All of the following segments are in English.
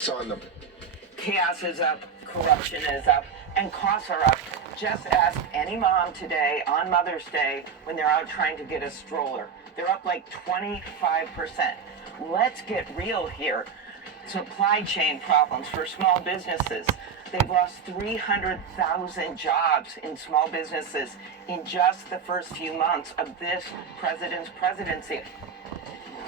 It's on them. Chaos is up, corruption is up, and costs are up. Just ask any mom today on Mother's Day when they're out trying to get a stroller. They're up like 25%. Let's get real here. Supply chain problems for small businesses. They've lost 300,000 jobs in small businesses in just the first few months of this president's presidency.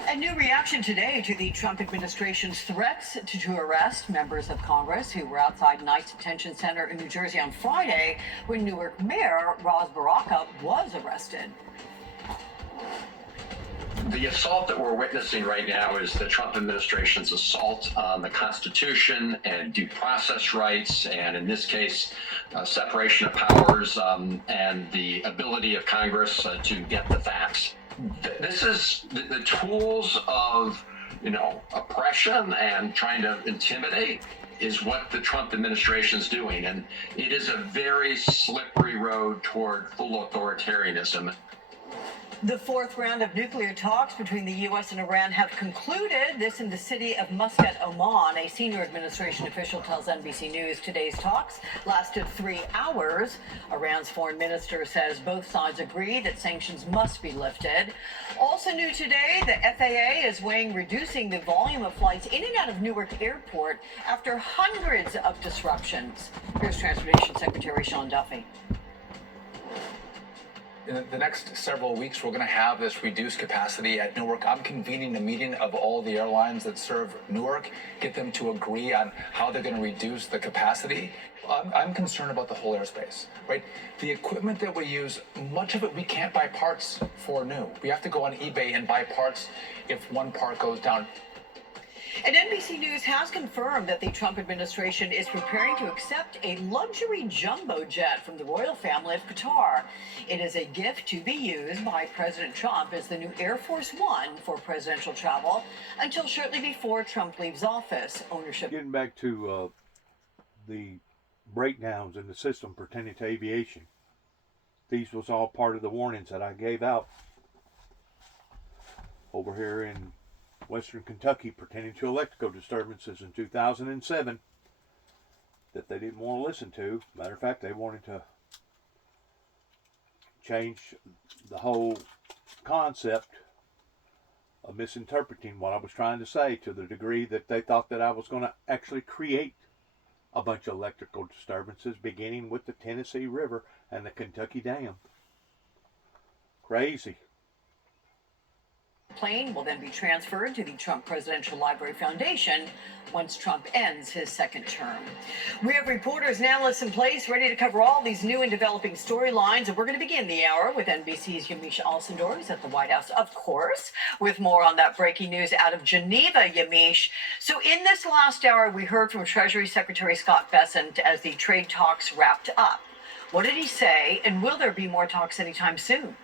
A new reaction today to the Trump administration's threats to arrest members of Congress who were outside Knight's Detention Center in New Jersey on Friday when Newark Mayor Ras Baraka was arrested. The assault that we're witnessing right now is the Trump administration's assault on the Constitution and due process rights, and in this case, separation of powers and the ability of Congress to get the facts. This is the tools of, oppression and trying to intimidate is what the Trump administration is doing. And it is a very slippery road toward full authoritarianism. The fourth round of nuclear talks between the U.S. and Iran have concluded. This in the city of Muscat, Oman. A senior administration official tells NBC News today's talks lasted 3 hours. Iran's foreign minister says both sides agree that sanctions must be lifted. Also new today, the FAA is weighing reducing the volume of flights in and out of Newark Airport after hundreds of disruptions. Here's Transportation Secretary Sean Duffy. In the next several weeks, we're going to have this reduced capacity at Newark. I'm convening a meeting of all the airlines that serve Newark, get them to agree on how they're going to reduce the capacity. I'm concerned about the whole airspace, right? The equipment that we use, much of it we can't buy parts for new. We have to go on eBay and buy parts if one part goes down. And NBC News has confirmed that the Trump administration is preparing to accept a luxury jumbo jet from the royal family of Qatar. It is a gift to be used by President Trump as the new Air Force One for presidential travel until shortly before Trump leaves office. Ownership. Getting back to the breakdowns in the system pertaining to aviation, these was all part of the warnings that I gave out over here in Western Kentucky pertaining to electrical disturbances in 2007 that they didn't want to listen to. Matter of fact, they wanted to change the whole concept of misinterpreting what I was trying to say to the degree that they thought that I was going to actually create a bunch of electrical disturbances beginning with the Tennessee River and the Kentucky Dam. Crazy. Plane will then be transferred to the Trump Presidential Library Foundation once Trump ends his second term. We have reporters and analysts in place ready to cover all these new and developing storylines, and we're going to begin the hour with NBC's Yamiche Alcindor, who's at the White House, of course, with more on that breaking news out of Geneva. Yamiche, so in this last hour, we heard from Treasury Secretary Scott Bessent as the trade talks wrapped up. What did he say, and will there be more talks anytime soon?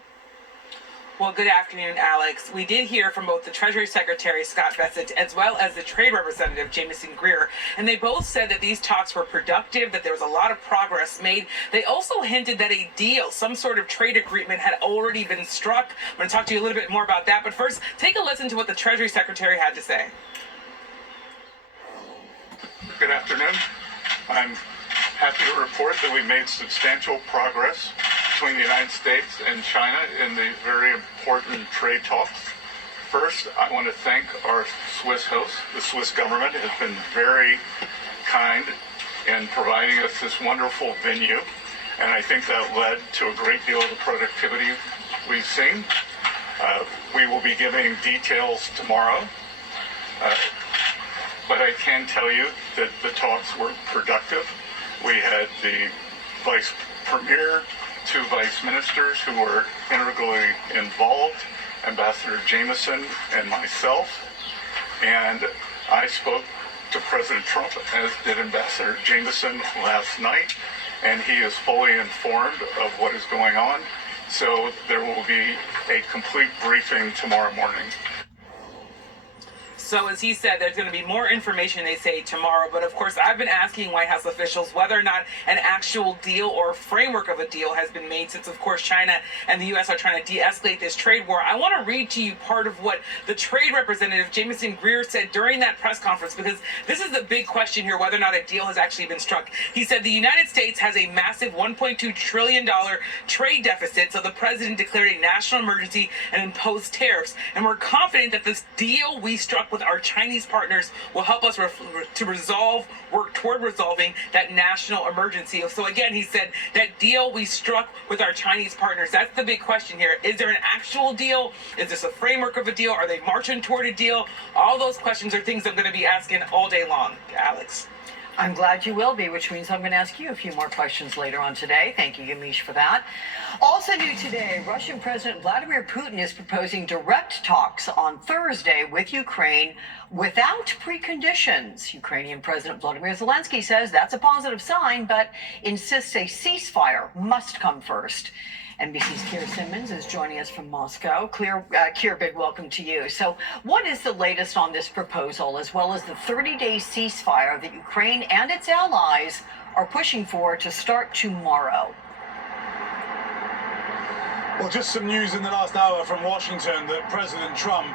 Well, good afternoon, Alex. We did hear from both the Treasury Secretary, Scott Bessent, as well as the Trade Representative, Jamieson Greer, and they both said that these talks were productive, that there was a lot of progress made. They also hinted that a deal, some sort of trade agreement, had already been struck. I'm going to talk to you a little bit more about that, but first, take a listen to what the Treasury Secretary had to say. Good afternoon. I'm happy to report that we made substantial progress between the United States and China in the very important trade talks. First, I want to thank our Swiss host. The Swiss government has been very kind in providing us this wonderful venue, and I think that led to a great deal of the productivity we've seen. We will be giving details tomorrow, but I can tell you that the talks were productive. We had the Vice Premier, 2 vice ministers who were integrally involved, Ambassador Jamieson and myself, and I spoke to President Trump, as did Ambassador Jamieson last night, and he is fully informed of what is going on, so there will be a complete briefing tomorrow morning. So as he said, there's going to be more information, they say, tomorrow. But of course, I've been asking White House officials whether or not an actual deal or framework of a deal has been made since, of course, China and the U.S. are trying to de-escalate this trade war. I want to read to you part of what the trade representative, Jamieson Greer, said during that press conference, because this is the big question here, whether or not a deal has actually been struck. He said the United States has a massive $1.2 trillion trade deficit, so the president declared a national emergency and imposed tariffs. And we're confident that this deal we struck with our Chinese partners will help us work toward resolving that national emergency. So again, he said that deal we struck with our Chinese partners, that's the big question here. Is there an actual deal? Is this a framework of a deal? Are they marching toward a deal? All those questions are things I'm going to be asking all day long, Alex. I'm glad you will be, which means I'm going to ask you a few more questions later on today. Thank you, Yamiche, for that. Also new today, Russian President Vladimir Putin is proposing direct talks on Thursday with Ukraine without preconditions. Ukrainian President Volodymyr Zelensky says that's a positive sign, but insists a ceasefire must come first. NBC's Keir Simmons is joining us from Moscow. Keir, big welcome to you. So what is the latest on this proposal, as well as the 30-day ceasefire that Ukraine and its allies are pushing for to start tomorrow? Well, just some news in the last hour from Washington that President Trump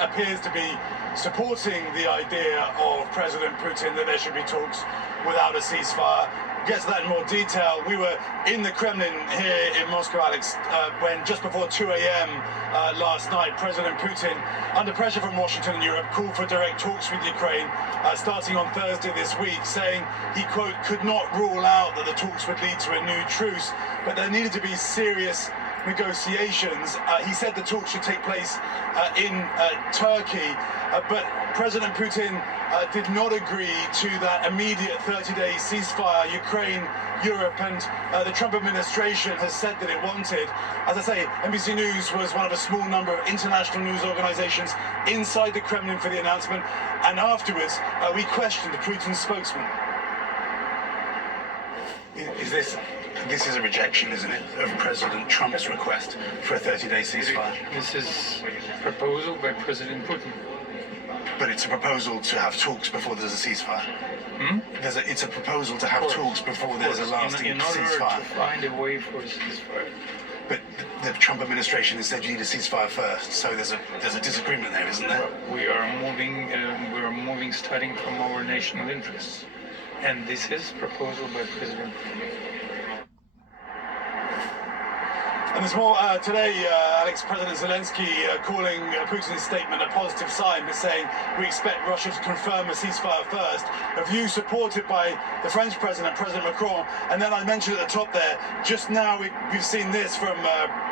appears to be supporting the idea of President Putin that there should be talks without a ceasefire. Get to that in more detail. We were in the Kremlin here in Moscow, Alex, when just before 2 a.m. Last night, President Putin, under pressure from Washington and Europe, called for direct talks with Ukraine starting on Thursday this week, saying he, quote, could not rule out that the talks would lead to a new truce, but there needed to be serious negotiations. He said the talks should take place in Turkey, but President Putin did not agree to that immediate 30-day ceasefire Ukraine, Europe, and the Trump administration has said that it wanted. As I say, NBC News was one of a small number of international news organizations inside the Kremlin for the announcement, and afterwards we questioned Putin's spokesman. This is a rejection, isn't it, of President Trump's request for a 30-day ceasefire? This is a proposal by President Putin. But it's a proposal to have talks before there's a ceasefire. It's a proposal to have talks before there's a lasting in order ceasefire. to find a way for a ceasefire. But the Trump administration has said you need a ceasefire first, so there's a disagreement there, isn't there? We are moving starting from our national interests. And this is a proposal by President Putin. And there's more today, Alex, President Zelensky calling Putin's statement a positive sign, but saying we expect Russia to confirm a ceasefire first, a view supported by the French president, President Macron. And then I mentioned at the top there, just now we've seen this from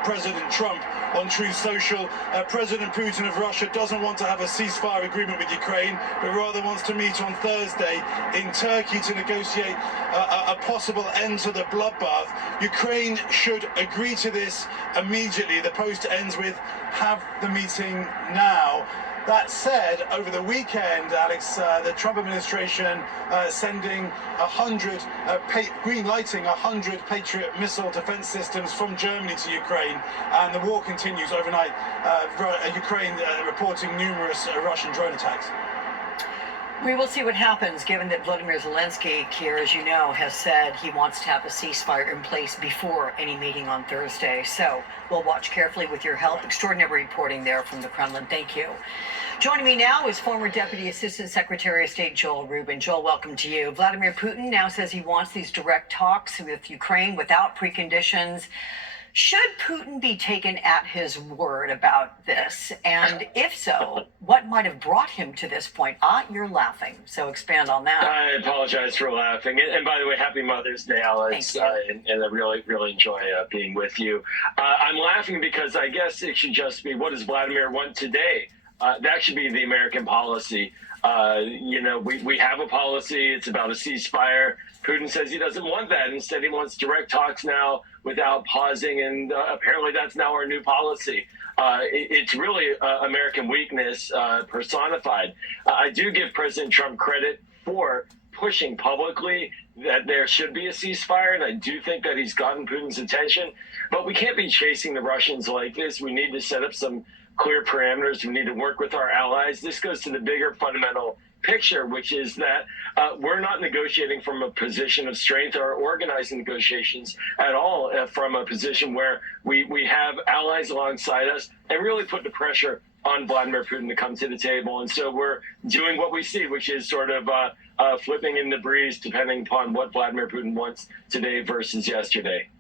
President Trump on Truth Social. President Putin of Russia doesn't want to have a ceasefire agreement with Ukraine, but rather wants to meet on Thursday in Turkey to negotiate a possible end to the bloodbath. Ukraine should agree to this immediately. The post ends with, have the meeting now. That said, over the weekend, Alex, the Trump administration sending 100, green-lighting 100 Patriot missile defense systems from Germany to Ukraine, and the war continues overnight. Ukraine reporting numerous Russian drone attacks. We will see what happens, given that Volodymyr Zelensky, Keir, as you know, has said he wants to have a ceasefire in place before any meeting on Thursday. So we'll watch carefully with your help. Extraordinary reporting there from the Kremlin. Thank you. Joining me now is former Deputy Assistant Secretary of State Joel Rubin. Joel, welcome to you. Vladimir Putin now says he wants these direct talks with Ukraine without preconditions. Should Putin be taken at his word about this? And if so, what might have brought him to this point? You're laughing, so expand on that. I apologize for laughing. And by the way, happy Mother's Day, Alex. And I really, really enjoy being with you. I'm laughing because I guess it should just be, what does Vladimir want today? That should be the American policy. We have a policy. It's about a ceasefire. Putin says he doesn't want that. Instead, he wants direct talks now without pausing. And apparently that's now our new policy. It's really American weakness personified. I do give President Trump credit for pushing publicly that there should be a ceasefire. And I do think that he's gotten Putin's attention. But we can't be chasing the Russians like this. We need to set up some clear parameters. We need to work with our allies. This goes to the bigger fundamental picture, which is that we're not negotiating from a position of strength or organizing negotiations at all from a position where we have allies alongside us and really put the pressure on Vladimir Putin to come to the table. And so we're doing what we see, which is sort of flipping in the breeze depending upon what Vladimir Putin wants today versus yesterday.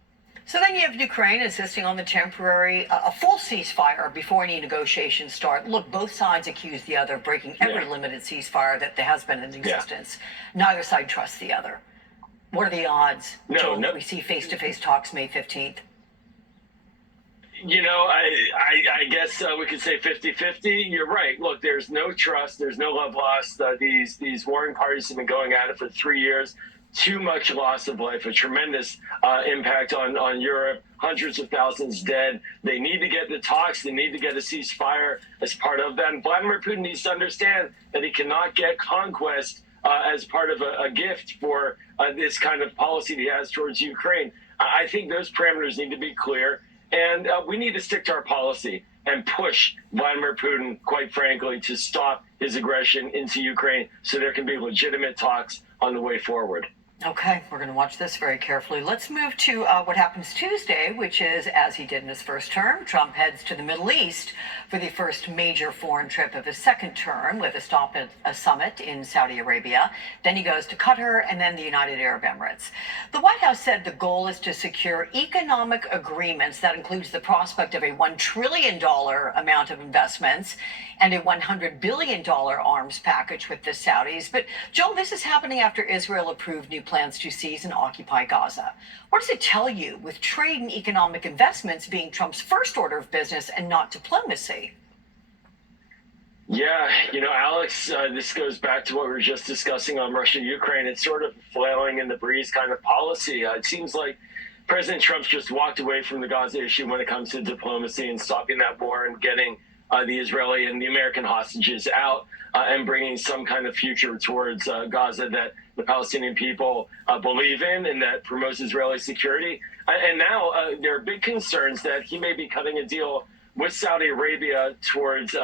So then you have Ukraine insisting on the temporary, a full ceasefire before any negotiations start. Look, both sides accuse the other of breaking every limited ceasefire that there has been in existence. Neither side trusts the other. What are the odds, Joel, that we see face-to-face talks May 15th? You know, I guess we could say 50-50. You're right. Look, there's no trust. There's no love lost. These warring parties have been going at it for 3 years. Too much loss of life, a tremendous impact on Europe, hundreds of thousands dead. They need to get the talks. They need to get a ceasefire as part of that. And Vladimir Putin needs to understand that he cannot get conquest as part of a gift for this kind of policy that he has towards Ukraine. I think those parameters need to be clear. And we need to stick to our policy and push Vladimir Putin, quite frankly, to stop his aggression into Ukraine so there can be legitimate talks on the way forward. Okay, we're going to watch this very carefully. Let's move to what happens Tuesday, which is, as he did in his first term, Trump heads to the Middle East for the first major foreign trip of his second term, with a stop at a summit in Saudi Arabia. Then he goes to Qatar and then the United Arab Emirates. The White House said the goal is to secure economic agreements that includes the prospect of a $1 trillion amount of investments and a $100 billion arms package with the Saudis. But, Joel, this is happening after Israel approved new plans to seize and occupy Gaza. What does it tell you, with trade and economic investments being Trump's first order of business and not diplomacy? Yeah, you know, Alex, this goes back to what we were just discussing on Russia-Ukraine. It's sort of flailing in the breeze kind of policy. It seems like President Trump's just walked away from the Gaza issue when it comes to diplomacy and stopping that war and getting the Israeli and the American hostages out and bringing some kind of future towards Gaza that the Palestinian people believe in and that promotes Israeli security. And now there are big concerns that he may be cutting a deal with Saudi Arabia towards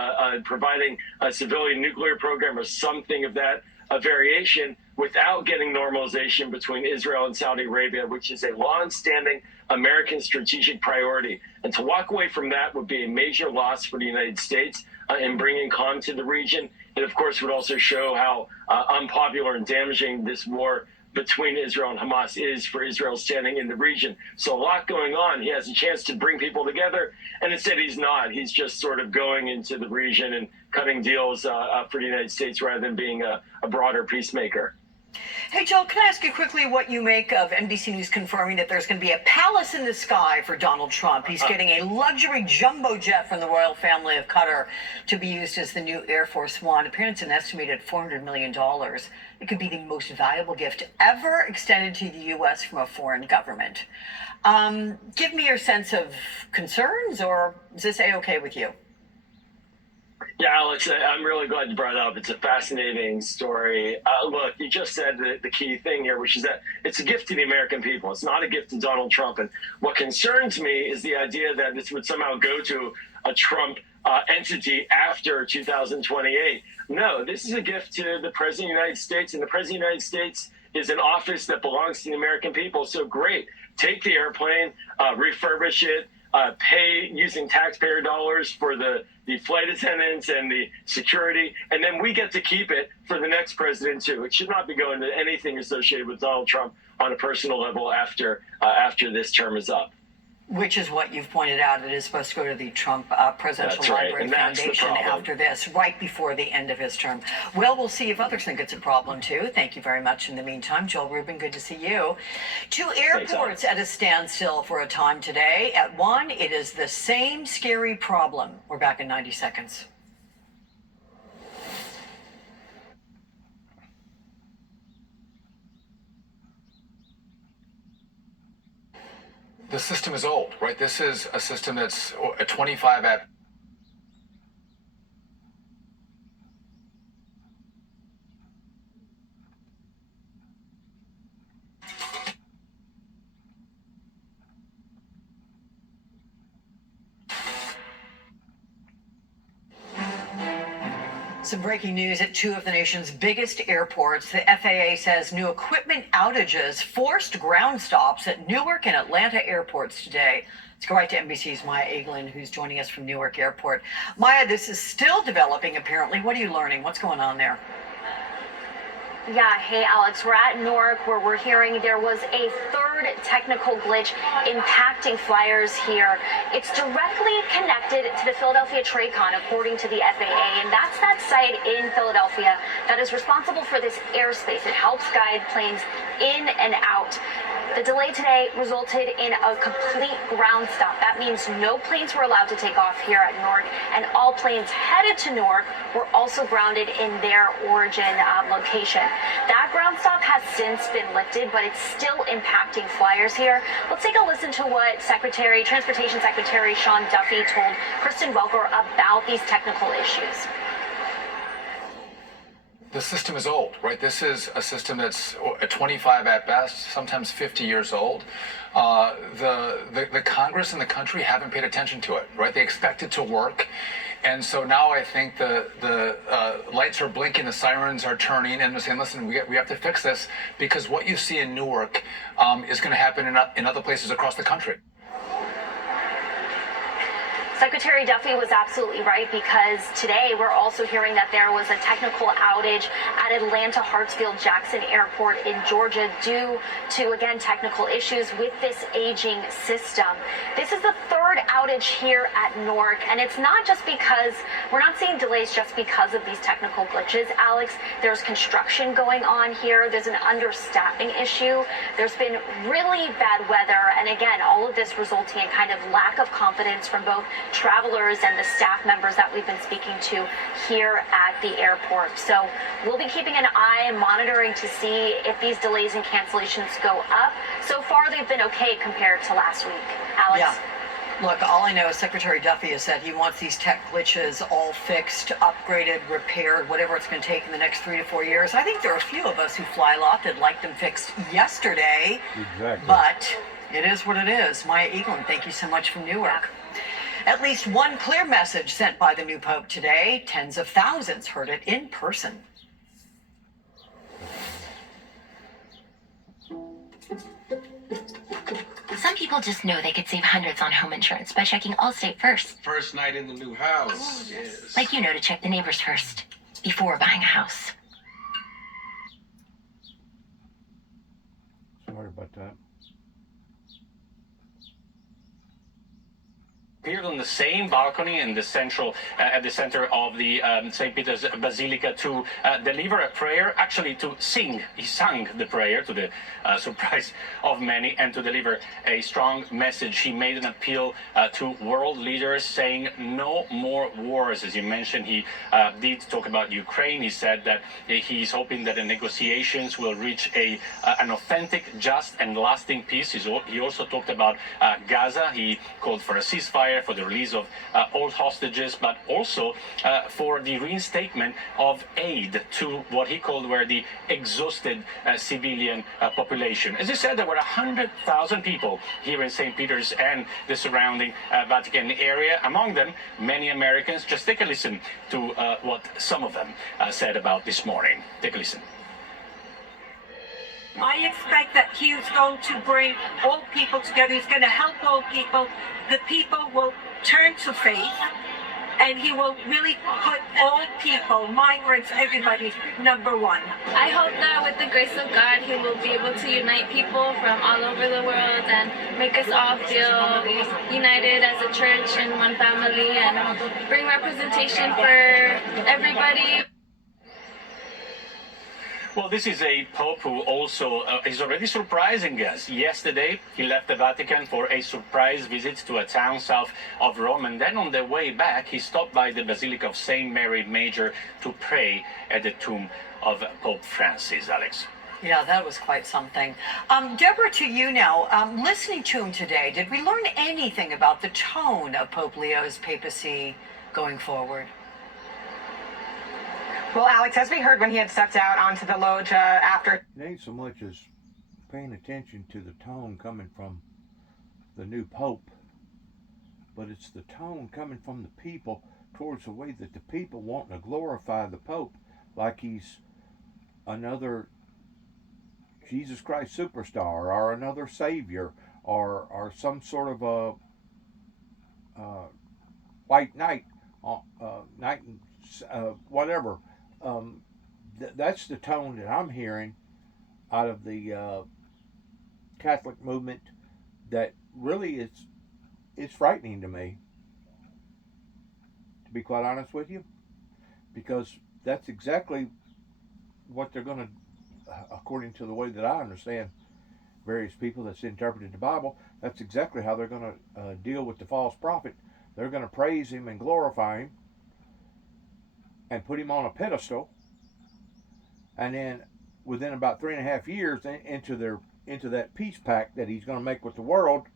providing a civilian nuclear program or something of that variation without getting normalization between Israel and Saudi Arabia, which is a long-standing American strategic priority. And to walk away from that would be a major loss for the United States in bringing calm to the region. It, of course, would also show how unpopular and damaging this war between Israel and Hamas is for Israel's standing in the region. So a lot going on. He has a chance to bring people together, and instead he's not. He's just sort of going into the region and cutting deals for the United States rather than being a broader peacemaker. Hey, Joel, can I ask you quickly what you make of NBC News confirming that there's going to be a palace in the sky for Donald Trump? He's getting a luxury jumbo jet from the royal family of Qatar to be used as the new Air Force One. Apparently, it's an estimated $400 million. It could be the most valuable gift ever extended to the U.S. from a foreign government. Give me your sense of concerns, or is this A-okay with you? Yeah, Alex, I'm really glad you brought it up. It's a fascinating story. Look, you just said the key thing here, which is that it's a gift to the American people. It's not a gift to Donald Trump. And what concerns me is the idea that this would somehow go to a Trump entity after 2028. No, this is a gift to the President of the United States, and the President of the United States is an office that belongs to the American people. So great. Take the airplane, refurbish it, pay using taxpayer dollars for the flight attendants and the security, and then we get to keep it for the next president too. It should not be going to anything associated with Donald Trump on a personal level after this term is up. Which is what you've pointed out. It is supposed to go to the Trump Presidential Library Foundation after this, right before the end of his term. Well, we'll see if others think it's a problem, too. Thank you very much in the meantime. Joel Rubin, good to see you. Two airports at a standstill for a time today. At one, it is the same scary problem. We're back in 90 seconds. The system is old, right? This is a system that's a 25 at Some breaking news at two of the nation's biggest airports. The FAA says new equipment outages forced ground stops at Newark and Atlanta airports today. Let's go right to NBC's Maya Eglin, who's joining us from Newark Airport. Maya, this is still developing, apparently. What are you learning? What's going on there? Yeah, hey Alex, we're at Newark where we're hearing there was a third technical glitch impacting flyers here. It's directly connected to the Philadelphia TradeCon, according to the FAA, and that's that site in Philadelphia that is responsible for this airspace. It helps guide planes in and out. The delay today resulted in a complete ground stop. That means no planes were allowed to take off here at Newark, and all planes headed to Newark were also grounded in their origin location. That ground stop has since been lifted, but it's still impacting flyers here. Let's take a listen to what Transportation Secretary Sean Duffy told Kristen Welker about these technical issues. The system is old, right? This is a system that's 25 at best, sometimes 50 years old. The Congress and the country haven't paid attention to it, right? They expect it to work. And so now I think the lights are blinking, the sirens are turning, and they're saying, listen, we have to fix this, because what you see in Newark is going to happen in other places across the country. Secretary Duffy was absolutely right, because today we're also hearing that there was a technical outage at Atlanta Hartsfield-Jackson Airport in Georgia due to, again, technical issues with this aging system. This is the third outage here at Newark, and it's not just because we're not seeing delays just because of these technical glitches, Alex. There's construction going on here. There's an understaffing issue. There's been really bad weather, and again, all of this resulting in kind of lack of confidence from both travelers and the staff members that we've been speaking to here at the airport. So we'll be keeping an eye and monitoring to see if these delays and cancellations go up. So far, they've been okay compared to last week. Alex? Yeah. Look, all I know is Secretary Duffy has said he wants these tech glitches all fixed, upgraded, repaired, whatever it's going to take in the next 3 to 4 years. I think there are a few of us who fly a lot that like them fixed yesterday. Exactly. But it is what it is. Maya Eglin, thank you so much from Newark. At least one clear message sent by the new Pope today. Tens of thousands heard it in person. Some people just know they could save hundreds on home insurance by checking Allstate first. First night in the new house. Yes. Like you know to check the neighbors first before buying a house. Sorry about that. Appeared on the same balcony in the central, at the center of the St. Peter's Basilica to deliver a prayer, actually to sing. He sang the prayer to the surprise of many, and to deliver a strong message. He made an appeal to world leaders saying no more wars. As you mentioned, he did talk about Ukraine. He said that he's hoping that the negotiations will reach an authentic, just and lasting peace. He also talked about Gaza. He called for a ceasefire, for the release of all hostages, but also for the reinstatement of aid to what he called were the exhausted civilian population. As he said, there were 100,000 people here in St. Peter's and the surrounding Vatican area. Among them, many Americans. Just take a listen to what some of them said about this morning. Take a listen. I expect that he is going to bring all people together. He's going to help all people. The people will turn to faith, and he will really put all people, migrants, everybody, number one. I hope that with the grace of God, he will be able to unite people from all over the world and make us all feel united as a church and one family, and bring representation for everybody. Well, this is a Pope who also is already surprising us. Yesterday, he left the Vatican for a surprise visit to a town south of Rome, and then on the way back, he stopped by the Basilica of St. Mary Major to pray at the tomb of Pope Francis, Alex. Yeah, that was quite something. Deborah, to you now. Listening to him today, did we learn anything about the tone of Pope Leo's papacy going forward? Well, Alex, as we heard when he had stepped out onto the loggia after... It ain't so much as paying attention to the tone coming from the new Pope, but it's the tone coming from the people towards the way that the people want to glorify the Pope like he's another Jesus Christ superstar or another savior or some sort of a white knight, whatever. That's the tone that I'm hearing out of the Catholic movement. That really it's frightening to me, to be quite honest with you, because that's exactly what they're going to, according to the way that I understand various people that's interpreted the Bible, that's exactly how they're going to deal with the false prophet. They're going to praise him and glorify him and put him on a pedestal, and then within about 3.5 years into that peace pact that he's going to make with the world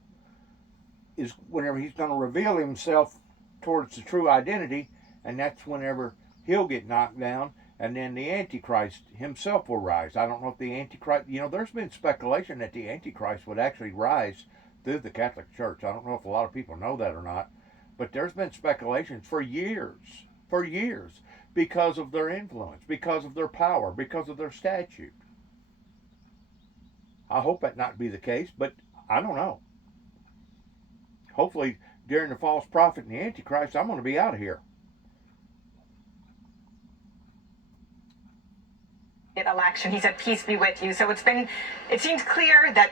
is whenever he's going to reveal himself towards the true identity, and that's whenever he'll get knocked down, and then the Antichrist himself will rise. I don't know if the Antichrist, there's been speculation that the Antichrist would actually rise through the Catholic Church. I don't know if a lot of people know that or not, but there's been speculations for years, because of their influence, because of their power, because of their statute. I hope that not be the case, but I don't know. Hopefully, during the false prophet and the Antichrist, I'm going to be out of here. Election. He said, peace be with you. So it seems clear that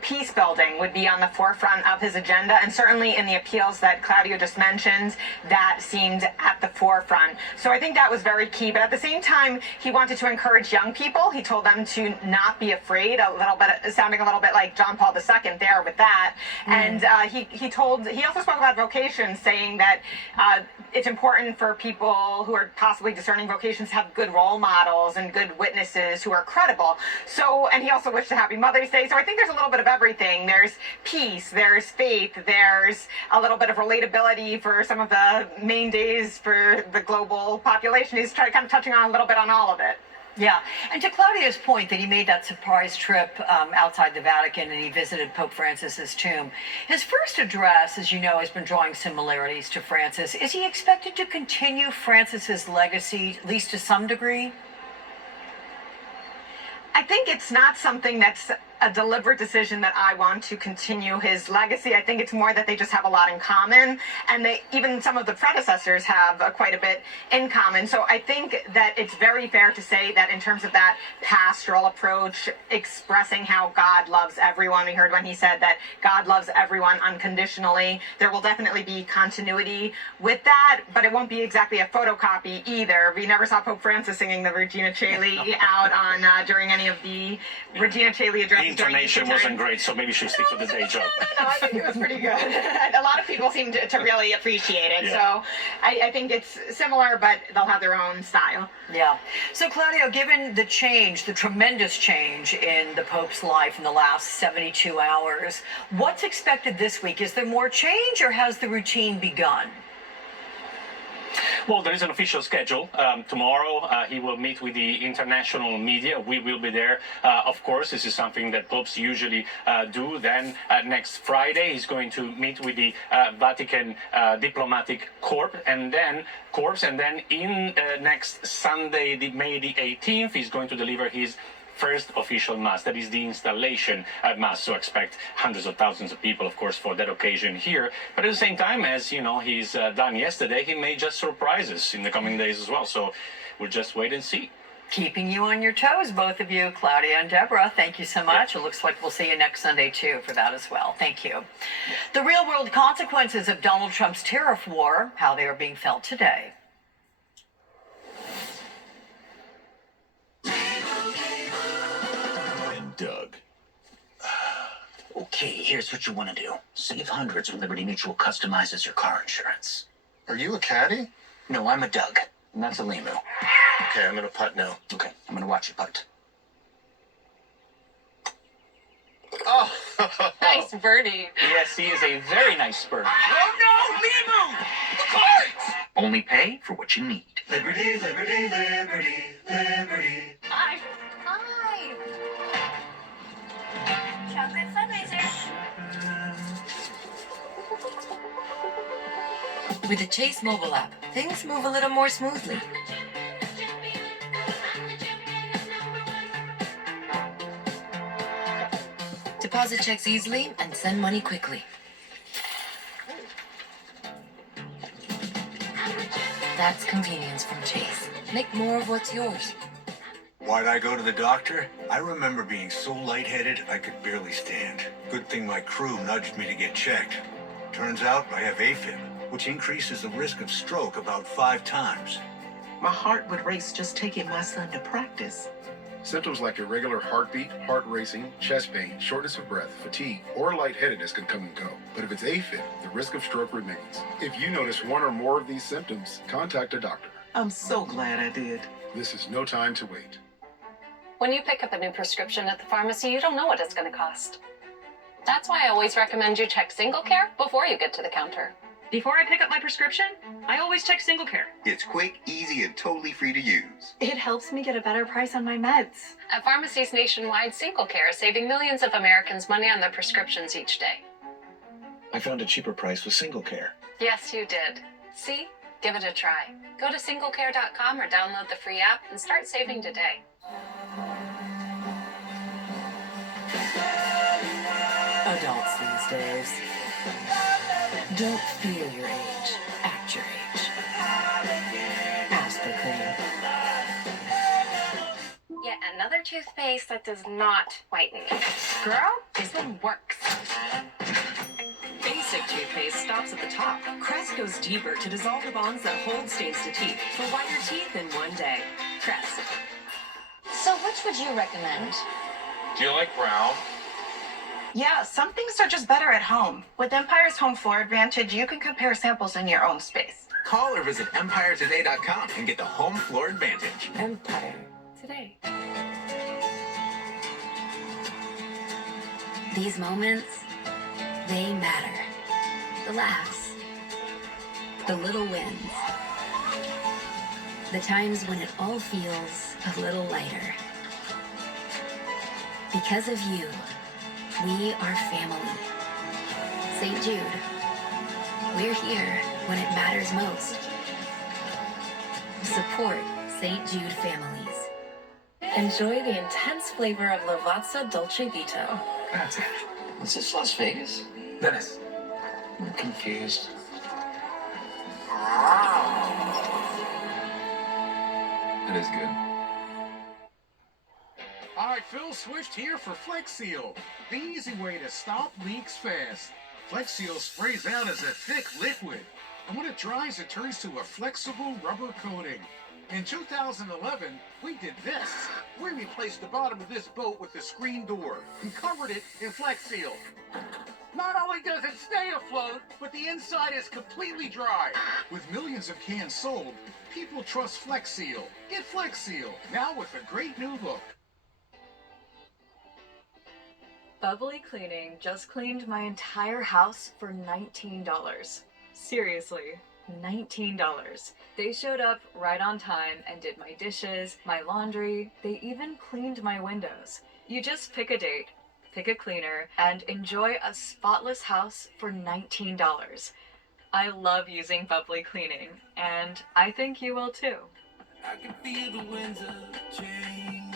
peace building would be on the forefront of his agenda, and certainly in the appeals that Claudio just mentioned, that seemed at the forefront. So I think that was very key. But at the same time, he wanted to encourage young people. He told them to not be afraid, sounding a little bit like John Paul II there with that. And he also spoke about vocations, saying that it's important for people who are possibly discerning vocations to have good role models and good witnesses who are credible. So, and he also wished a happy Mother's Day. So I think there's a little bit of everything. There's peace, there's faith, there's a little bit of relatability for some of the main days for the global population. He's kind of touching on a little bit on all of it. Yeah, and to Claudio's point that he made that surprise trip outside the Vatican and he visited Pope Francis's tomb. His first address, as you know, has been drawing similarities to Francis. Is he expected to continue Francis's legacy, at least to some degree? I think it's not something that's a deliberate decision that I want to continue his legacy. I think it's more that they just have a lot in common, and even some of the predecessors have quite a bit in common. So I think that it's very fair to say that in terms of that pastoral approach, expressing how God loves everyone, we heard when he said that God loves everyone unconditionally, there will definitely be continuity with that, but it won't be exactly a photocopy either. We never saw Pope Francis singing the Regina Caeli out on during any of the Regina Caeli addresses. The intonation wasn't great, so maybe you should stick with the day job. No, I think it was pretty good. A lot of people seem to really appreciate it. Yeah. So I think it's similar, but they'll have their own style. Yeah. So, Claudio, given the tremendous change in the Pope's life in the last 72 hours, what's expected this week? Is there more change, or has the routine begun? Well, there is an official schedule. Tomorrow, he will meet with the international media. We will be there. Of course, this is something that popes usually do. Then next Friday, he's going to meet with the Vatican Diplomatic Corps, and then in next Sunday, May the 18th, he's going to deliver his first official mass. That is the installation mass. So expect hundreds of thousands of people, of course, for that occasion here. But at the same time, as he's done yesterday, he may just surprise us in the coming days as well. So we'll just wait and see. Keeping you on your toes, both of you, Claudia and Deborah. Thank you so much. Yeah. It looks like we'll see you next Sunday, too, for that as well. Thank you. The real-world consequences of Donald Trump's tariff war, how they are being felt today. Doug. Okay, here's what you want to do. Save hundreds when Liberty Mutual customizes your car insurance. Are you a caddy? No, I'm a Doug, and that's a Limu. Okay, I'm gonna putt now. Okay, I'm gonna watch you putt. Oh! Nice birdie. Yes, he is a very nice bird. Oh no, Limu! The cards! Only pay for what you need. Liberty, liberty, liberty, liberty. Hi. Chocolate fundraiser. With the Chase mobile app, things move a little more smoothly. Deposit checks easily and send money quickly. That's convenience from Chase. Make more of what's yours. Why'd I go to the doctor? I remember being so lightheaded I could barely stand. Good thing my crew nudged me to get checked. Turns out I have AFib, which increases the risk of stroke about 5 times. My heart would race just taking my son to practice. Symptoms like irregular heartbeat, heart racing, chest pain, shortness of breath, fatigue, or lightheadedness can come and go. But if it's AFib, the risk of stroke remains. If you notice one or more of these symptoms, contact a doctor. I'm so glad I did. This is no time to wait. When you pick up a new prescription at the pharmacy, you don't know what it's going to cost. That's why I always recommend you check SingleCare before you get to the counter. Before I pick up my prescription, I always check SingleCare. It's quick, easy, and totally free to use. It helps me get a better price on my meds. At pharmacies nationwide, SingleCare is saving millions of Americans money on their prescriptions each day. I found a cheaper price with SingleCare. Yes, you did. See? Give it a try. Go to singlecare.com or download the free app and start saving today. Adults these days. Don't feel your age. Act your age. Ask the Queen. Yet another toothpaste that does not whiten. Girl, this one works. Basic toothpaste stops at the top. Crest goes deeper to dissolve the bonds that hold stains to teeth for whiter teeth in one day. Crest. So which would you recommend? Do you like brown? Yeah, some things are just better at home. With Empire's Home Floor Advantage, you can compare samples in your own space. Call or visit EmpireToday.com and get the home floor advantage. Empire Today. These moments, they matter. The laughs, the little wins, the times when it all feels a little lighter. Because of you, we are family. St. Jude, we're here when it matters most. Support St. Jude families. Enjoy the intense flavor of Lavazza Dolce Vito. Is this Las Vegas? Venice. I'm confused. That is good. Hi, Phil Swift here for Flex Seal, the easy way to stop leaks fast. Flex Seal sprays out as a thick liquid, and when it dries, it turns to a flexible rubber coating. In 2011, we did this. We replaced the bottom of this boat with a screen door and covered it in Flex Seal. Not only does it stay afloat, but the inside is completely dry. With millions of cans sold, people trust Flex Seal. Get Flex Seal, now with a great new look. Bubbly Cleaning just cleaned my entire house for $19. Seriously, $19. They showed up right on time and did my dishes, my laundry, they even cleaned my windows. You just pick a date, pick a cleaner, and enjoy a spotless house for $19. I love using Bubbly Cleaning, and I think you will too. I can feel the winds of change.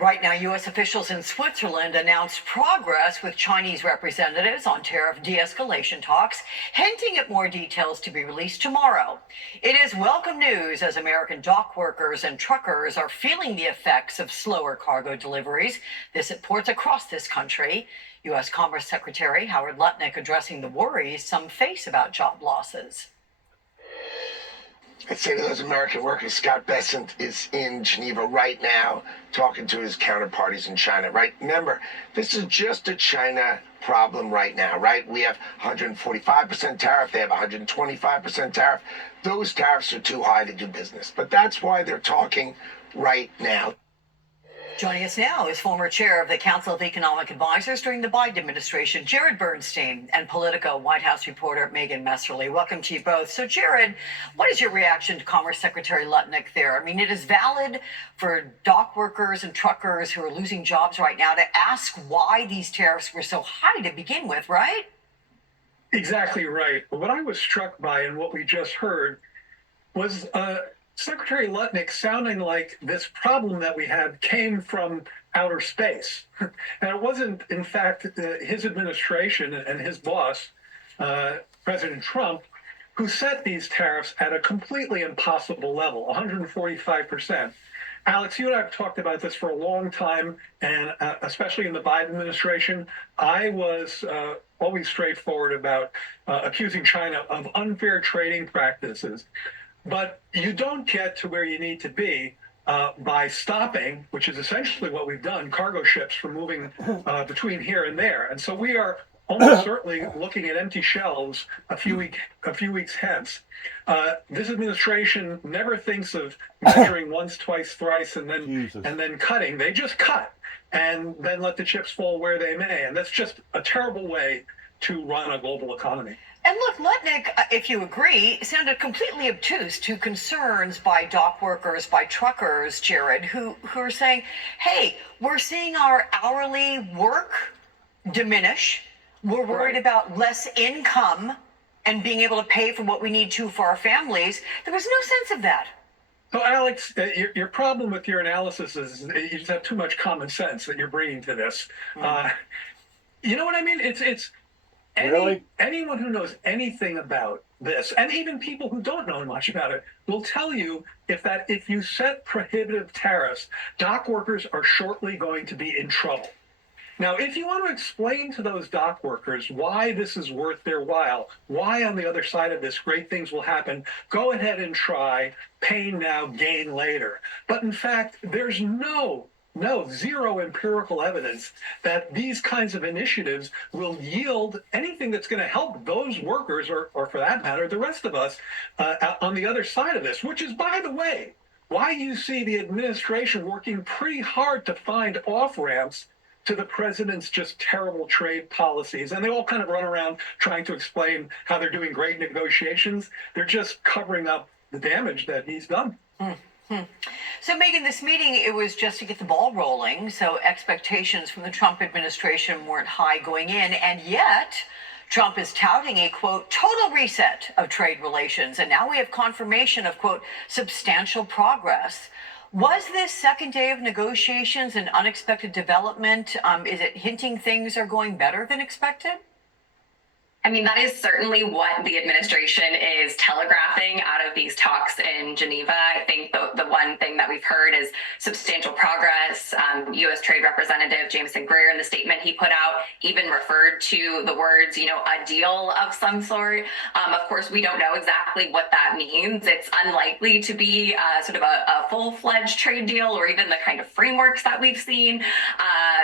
Right now, U.S. officials in Switzerland announced progress with Chinese representatives on tariff de-escalation talks, hinting at more details to be released tomorrow. It is welcome news as American dock workers and truckers are feeling the effects of slower cargo deliveries. This at ports across this country. U.S. Commerce Secretary Howard Lutnick addressing the worries some face about job losses. I'd say to those American workers, Scott Bessent is in Geneva right now talking to his counterparties in China, right? Remember, this is just a China problem right now, right? We have 145% tariff. They have 125% tariff. Those tariffs are too high to do business. But that's why they're talking right now. Joining us now is former chair of the Council of Economic Advisors during the Biden administration, Jared Bernstein, and Politico White House reporter Megan Messerly. Welcome to you both. So, Jared, what is your reaction to Commerce Secretary Lutnick there? I mean, it is valid for dock workers and truckers who are losing jobs right now to ask why these tariffs were so high to begin with, right? Exactly right. What I was struck by and what we just heard was Secretary Lutnick sounding like this problem that we had came from outer space. And it wasn't, in fact, his administration and his boss, President Trump, who set these tariffs at a completely impossible level, 145%. Alex, you and I have talked about this for a long time, and especially in the Biden administration, I was always straightforward about accusing China of unfair trading practices. But you don't get to where you need to be by stopping, which is essentially what we've done, cargo ships from moving between here and there. And so we are almost certainly looking at empty shelves a few weeks hence. This administration never thinks of measuring once, twice, thrice, and then cutting. They just cut and then let the chips fall where they may. And that's just a terrible way to run a global economy. And look, Lutnick, if you agree, sounded completely obtuse to concerns by dock workers, by truckers, Jared, who are saying, hey, we're seeing our hourly work diminish. We're worried about less income and being able to pay for what we need to for our families. There was no sense of that. So, Alex, your problem with your analysis is you just have too much common sense that you're bringing to this. You know what I mean? It's anyone who knows anything about this, and even people who don't know much about it, will tell you if you set prohibitive tariffs, dock workers are shortly going to be in trouble. Now, if you want to explain to those dock workers why this is worth their while, why on the other side of this great things will happen, go ahead and try pain now, gain later. But in fact, there's zero empirical evidence that these kinds of initiatives will yield anything that's going to help those workers, or for that matter, the rest of us on the other side of this, which is, by the way, why you see the administration working pretty hard to find off-ramps to the president's just terrible trade policies. And they all kind of run around trying to explain how they're doing great negotiations. They're just covering up the damage that he's done. So, Megan, this meeting, it was just to get the ball rolling. So expectations from the Trump administration weren't high going in. And yet, Trump is touting a, quote, total reset of trade relations. And now we have confirmation of, quote, substantial progress. Was this second day of negotiations an unexpected development? Is it hinting things are going better than expected? I mean, that is certainly what the administration is telegraphing out of these talks in Geneva. I think the one thing that we've heard is substantial progress. U.S. Trade Representative Jameson Greer, in the statement he put out, even referred to the words, a deal of some sort. Of course, we don't know exactly what that means. It's unlikely to be sort of a full-fledged trade deal, or even the kind of frameworks that we've seen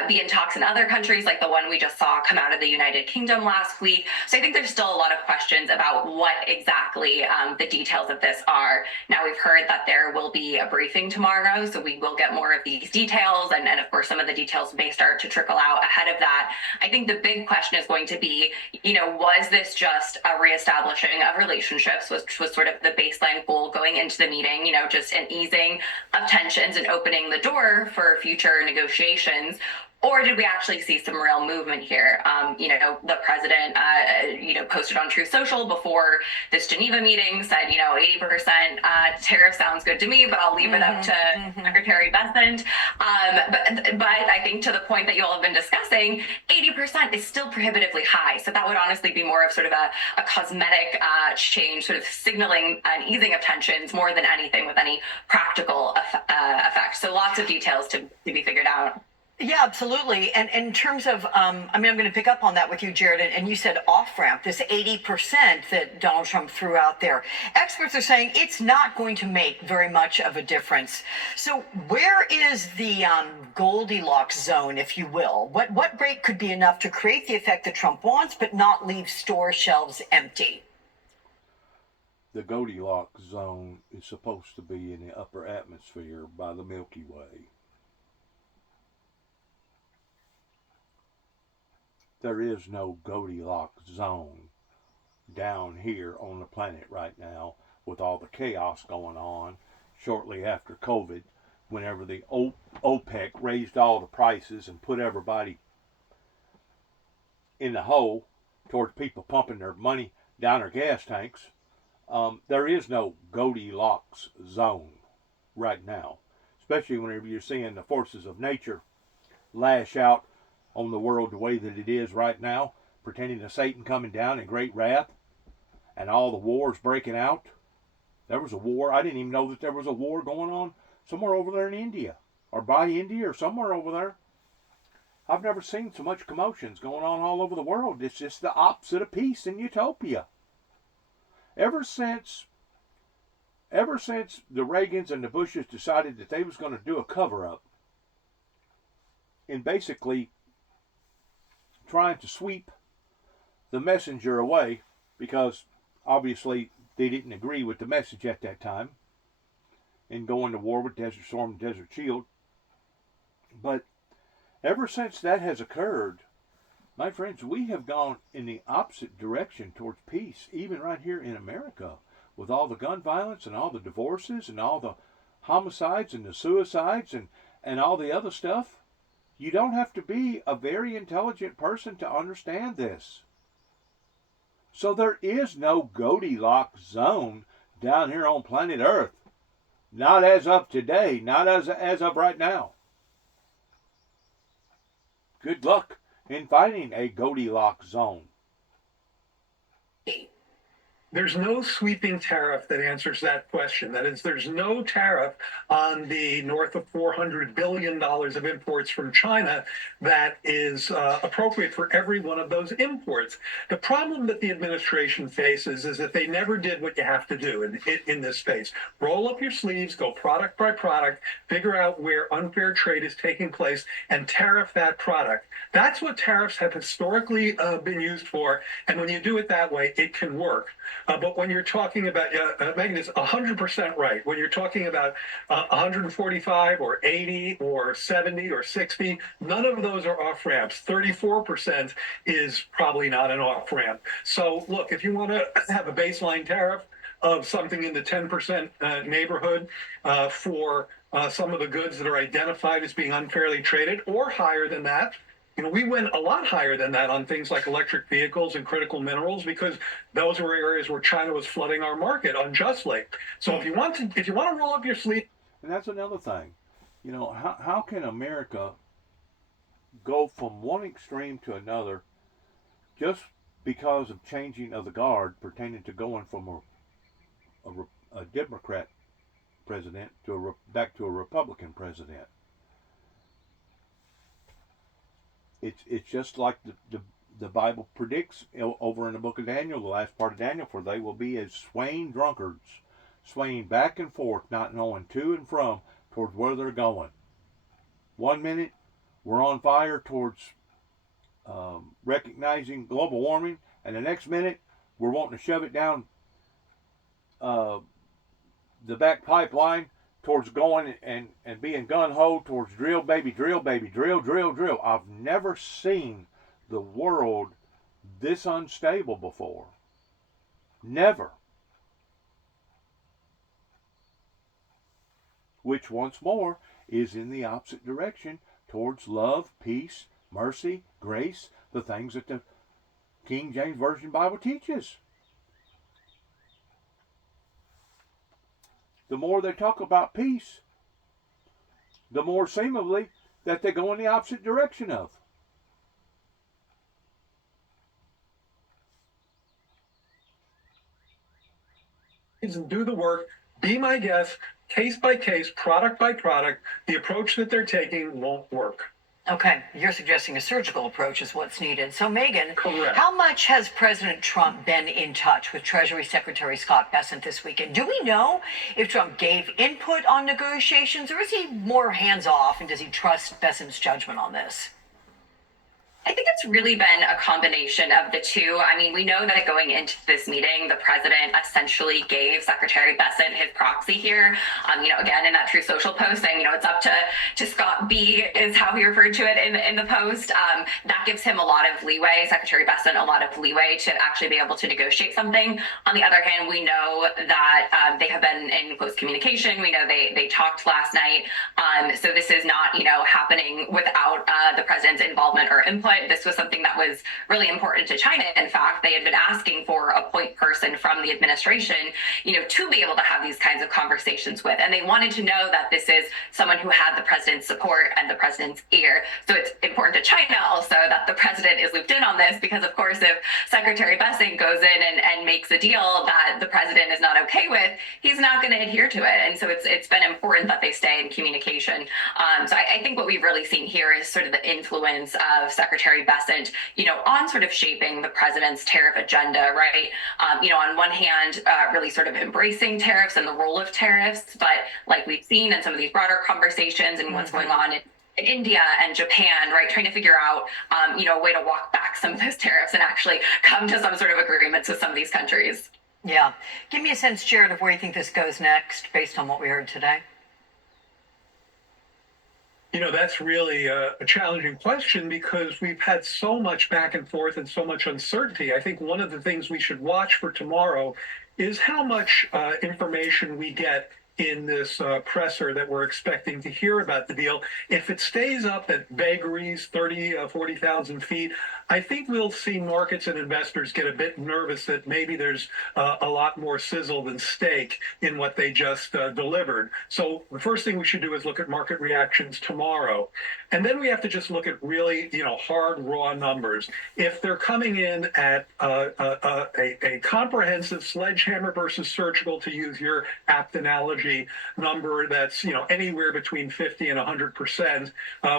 be in talks in other countries, like the one we just saw come out of the United Kingdom last week. So I think there's still a lot of questions about what exactly the details of this are. Now, we've heard that there will be a briefing tomorrow, so we will get more of these details. And of course, some of the details may start to trickle out ahead of that. I think the big question is going to be, was this just a reestablishing of relationships, which was sort of the baseline goal going into the meeting, just an easing of tensions and opening the door for future negotiations? Or did we actually see some real movement here? The president, posted on Truth Social before this Geneva meeting, said, 80% tariff sounds good to me, but I'll leave it up to Secretary Bessent. But I think to the point that you all have been discussing, 80% is still prohibitively high. So that would honestly be more of sort of a cosmetic change, sort of signaling an easing of tensions more than anything with any practical effect. So lots of details to be figured out. Yeah, absolutely. And in terms of, I'm going to pick up on that with you, Jared, and you said off-ramp, this 80% that Donald Trump threw out there. Experts are saying it's not going to make very much of a difference. So where is the Goldilocks zone, if you will? What rate could be enough to create the effect that Trump wants, but not leave store shelves empty? The Goldilocks zone is supposed to be in the upper atmosphere by the Milky Way. there is no Goldilocks zone down here on the planet right now with all the chaos going on shortly after COVID, whenever the OPEC raised all the prices and put everybody in the hole towards people pumping their money down their gas tanks. There is no Goldilocks zone right now, especially whenever you're seeing the forces of nature lash out on the world the way that it is right now, pretending to Satan coming down in great wrath and all the wars breaking out. There was a war. I didn't even know that there was a war going on somewhere over there in India or by India or somewhere over there. I've never seen so much commotions going on all over the world. It's just the opposite of peace and utopia. Ever since the Reagans and the Bushes decided that they was going to do a cover-up in basically trying to sweep the messenger away, because obviously they didn't agree with the message at that time in going to war with Desert Storm and Desert Shield. But ever since that has occurred, my friends, we have gone in the opposite direction towards peace, even right here in America, with all the gun violence and all the divorces and all the homicides and the suicides and all the other stuff. You don't have to be a very intelligent person to understand this. So there is no Goldilocks zone down here on planet Earth. Not as of today, not as of right now. Good luck in finding a Goldilocks zone. There's no sweeping tariff that answers that question. That is, there's no tariff on the north of $400 billion of imports from China that is appropriate for every one of those imports. The problem that the administration faces is that they never did what you have to do in this space. Roll up your sleeves, go product by product, figure out where unfair trade is taking place, and tariff that product. That's what tariffs have historically been used for, and when you do it that way, it can work. But when you're talking about, Megan is 100% right. When you're talking about 145 or 80 or 70 or 60, none of those are off-ramps. 34% is probably not an off-ramp. So look, if you want to have a baseline tariff of something in the 10% neighborhood for some of the goods that are identified as being unfairly traded, or higher than that, we went a lot higher than that on things like electric vehicles and critical minerals, because those were areas where China was flooding our market unjustly. So if you want to roll up your sleeve. And that's another thing. How can America go from one extreme to another just because of changing of the guard pertaining to going from a Democrat president to back to a Republican president? It's just like the Bible predicts over in the book of Daniel, the last part of Daniel, for they will be as swaying drunkards, swaying back and forth, not knowing to and from towards where they're going. One minute we're on fire towards recognizing global warming, and the next minute we're wanting to shove it down the back pipeline towards going and being gun-ho towards drill, baby, drill, baby, drill, drill, drill. I've never seen the world this unstable before. Never. Which, once more, is in the opposite direction towards love, peace, mercy, grace, the things that the King James Version Bible teaches. The more they talk about peace, the more seemingly that they go in the opposite direction of. And do the work. Be my guest, case by case, product by product. The approach that they're taking won't work. Okay, you're suggesting a surgical approach is what's needed. So, Megan, correct. How much has President Trump been in touch with Treasury Secretary Scott Bessent this weekend? Do we know if Trump gave input on negotiations, or is he more hands-off, and does he trust Bessent's judgment on this? I think it's really been a combination of the two. I mean, we know that going into this meeting, the president essentially gave Secretary Bessent his proxy here. Again, in that True Social post saying, it's up to Scott B is how he referred to it in the post. That gives him a lot of leeway, Secretary Bessent, a lot of leeway to actually be able to negotiate something. On the other hand, we know that they have been in close communication. We know they talked last night. So this is not, happening without the president's involvement or input. This was something that was really important to China. In fact, they had been asking for a point person from the administration, to be able to have these kinds of conversations with. And they wanted to know that this is someone who had the president's support and the president's ear. So it's important to China also that the president is looped in on this, because of course, if Secretary Bessent goes in and makes a deal that the president is not okay with, he's not going to adhere to it. And so it's been important that they stay in communication. So I think what we've really seen here is sort of the influence of Secretary Bessent, on sort of shaping the president's tariff agenda, right? On one hand, really sort of embracing tariffs and the role of tariffs, but like we've seen in some of these broader conversations and what's going on in India and Japan, right, trying to figure out, a way to walk back some of those tariffs and actually come to some sort of agreements with some of these countries. Yeah. Give me a sense, Jared, of where you think this goes next based on what we heard today. That's really a challenging question because we've had so much back and forth and so much uncertainty. I think one of the things we should watch for tomorrow is how much information we get in this presser that we're expecting to hear about the deal. If it stays up at vagaries, 40,000 feet, I think we'll see markets and investors get a bit nervous that maybe there's a lot more sizzle than steak in what they just delivered. So the first thing we should do is look at market reactions tomorrow. And then we have to just look at really, hard, raw numbers. If they're coming in at a comprehensive sledgehammer versus surgical, to use your apt analogy, number that's anywhere between 50 and 100%,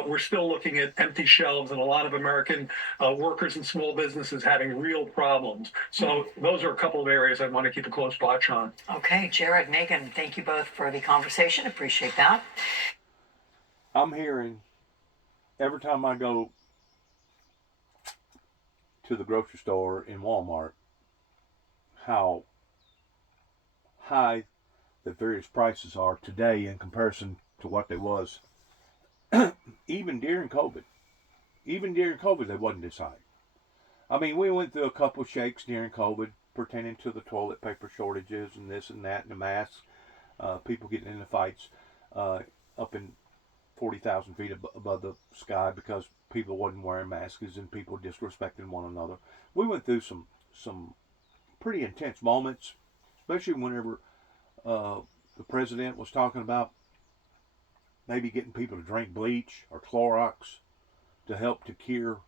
we're still looking at empty shelves and a lot of American workers and small businesses having real problems. So those are a couple of areas I want to keep a close watch on. Okay, Jared, Megan, thank you both for the conversation. Appreciate that. I'm hearing every time I go to the grocery store in Walmart how high the various prices are today in comparison to what they was even during COVID. Even during COVID, they wasn't this high. I mean, we went through a couple of shakes during COVID pertaining to the toilet paper shortages and this and that and the masks, people getting into fights up in 40,000 feet above the sky because people wasn't wearing masks and people disrespecting one another. We went through some pretty intense moments, especially whenever the president was talking about maybe getting people to drink bleach or Clorox to help to cure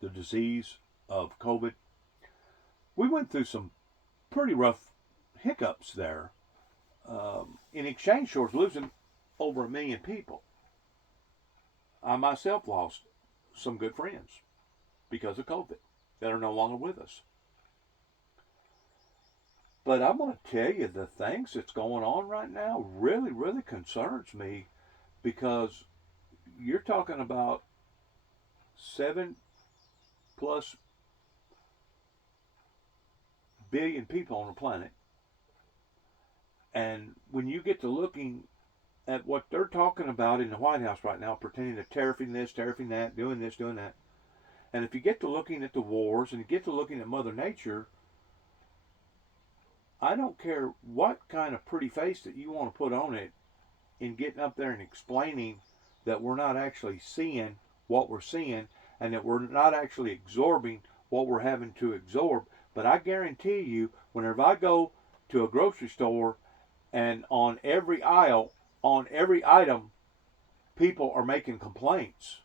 the disease of COVID. We went through some pretty rough hiccups there. In exchange for losing over 1 million people. I myself lost some good friends because of COVID that are no longer with us. But I'm going to tell you, the things that's going on right now really, really concerns me, because you're talking about 7+ billion people on the planet. And when you get to looking at what they're talking about in the White House right now, pertaining to tariffing this, tariffing that, doing this, doing that, and if you get to looking at the wars and you get to looking at Mother Nature, I don't care what kind of pretty face that you want to put on it in getting up there and explaining that we're not actually seeing what we're seeing and that we're not actually absorbing what we're having to absorb. But I guarantee you, whenever I go to a grocery store and on every aisle, on every item, people are making complaints.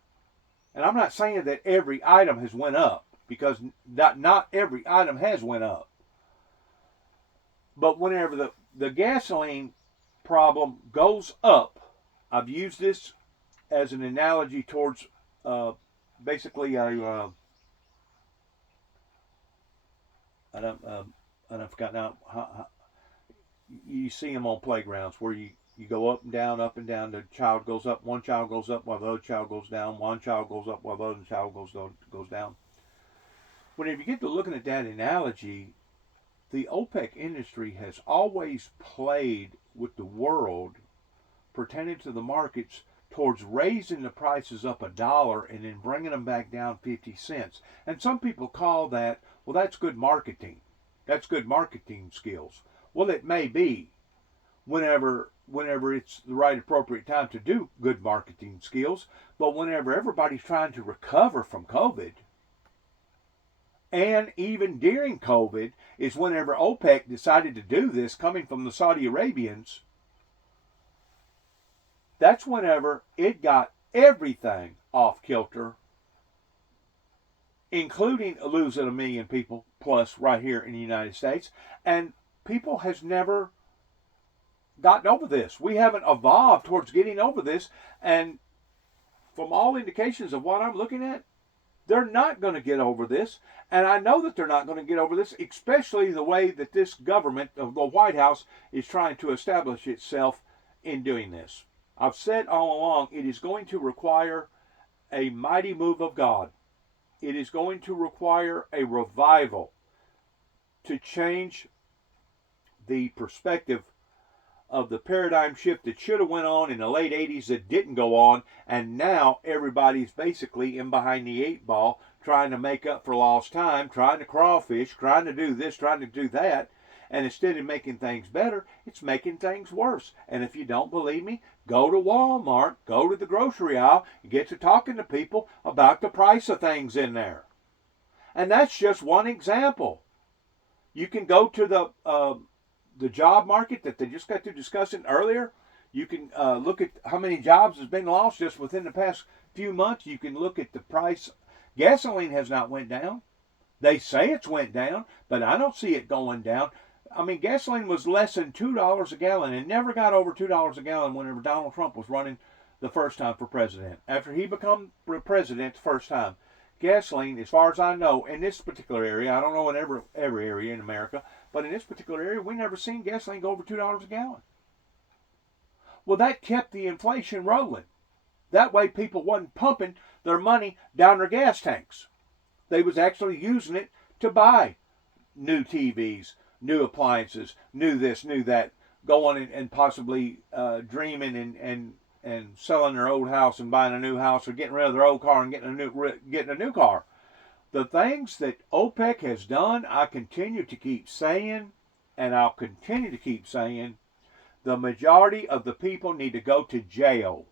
And I'm not saying that every item has went up, because not every item has went up. But whenever the gasoline problem goes up, I've used this as an analogy towards basically I forgot now. You see them on playgrounds where you You go up and down, up and down. The child goes up, one child goes up while the other child goes down. One child goes up while the other child goes down. Whenever you get to looking at that analogy, the OPEC industry has always played with the world pertaining to the markets towards raising the prices up $1 and then bringing them back down 50 cents. And some people call that, well, that's good marketing. That's good marketing skills. Well, it may be whenever it's the right appropriate time to do good marketing skills, but whenever everybody's trying to recover from COVID, and even during COVID, is whenever OPEC decided to do this, coming from the Saudi Arabians, that's whenever it got everything off kilter, including losing 1 million people plus right here in the United States. And people has never gotten over this. We haven't evolved towards getting over this. And from all indications of what I'm looking at, they're not going to get over this. And I know that they're not going to get over this, especially the way that this government of the White House is trying to establish itself in doing this. I've said all along, it is going to require a mighty move of God. It is going to require a revival to change the perspective of the paradigm shift that should have went on in the late 80s that didn't go on, and now everybody's basically in behind the 8 ball trying to make up for lost time, trying to crawfish, trying to do this, trying to do that, and instead of making things better, it's making things worse. And if you don't believe me, go to Walmart, go to the grocery aisle, and get to talking to people about the price of things in there. And that's just one example. You can go to the job market that they just got through discussing earlier. You can look at how many jobs has been lost just within the past few months. You can look at the price. Gasoline has not went down. They say it's went down, but I don't see it going down. I mean, gasoline was less than $2 a gallon and never got over $2 a gallon whenever Donald Trump was running the first time for president. After he became president the first time, gasoline, as far as I know, in this particular area, I don't know in every area in America, but in this particular area, we never seen gasoline go over $2 a gallon. Well, that kept the inflation rolling. That way people wasn't pumping their money down their gas tanks. They was actually using it to buy new TVs, new appliances, new this, new that, going and possibly dreaming and selling their old house and buying a new house, or getting rid of their old car and getting a new car. The things that OPEC has done, I continue to keep saying, and I'll continue to keep saying, the majority of the people need to go to jail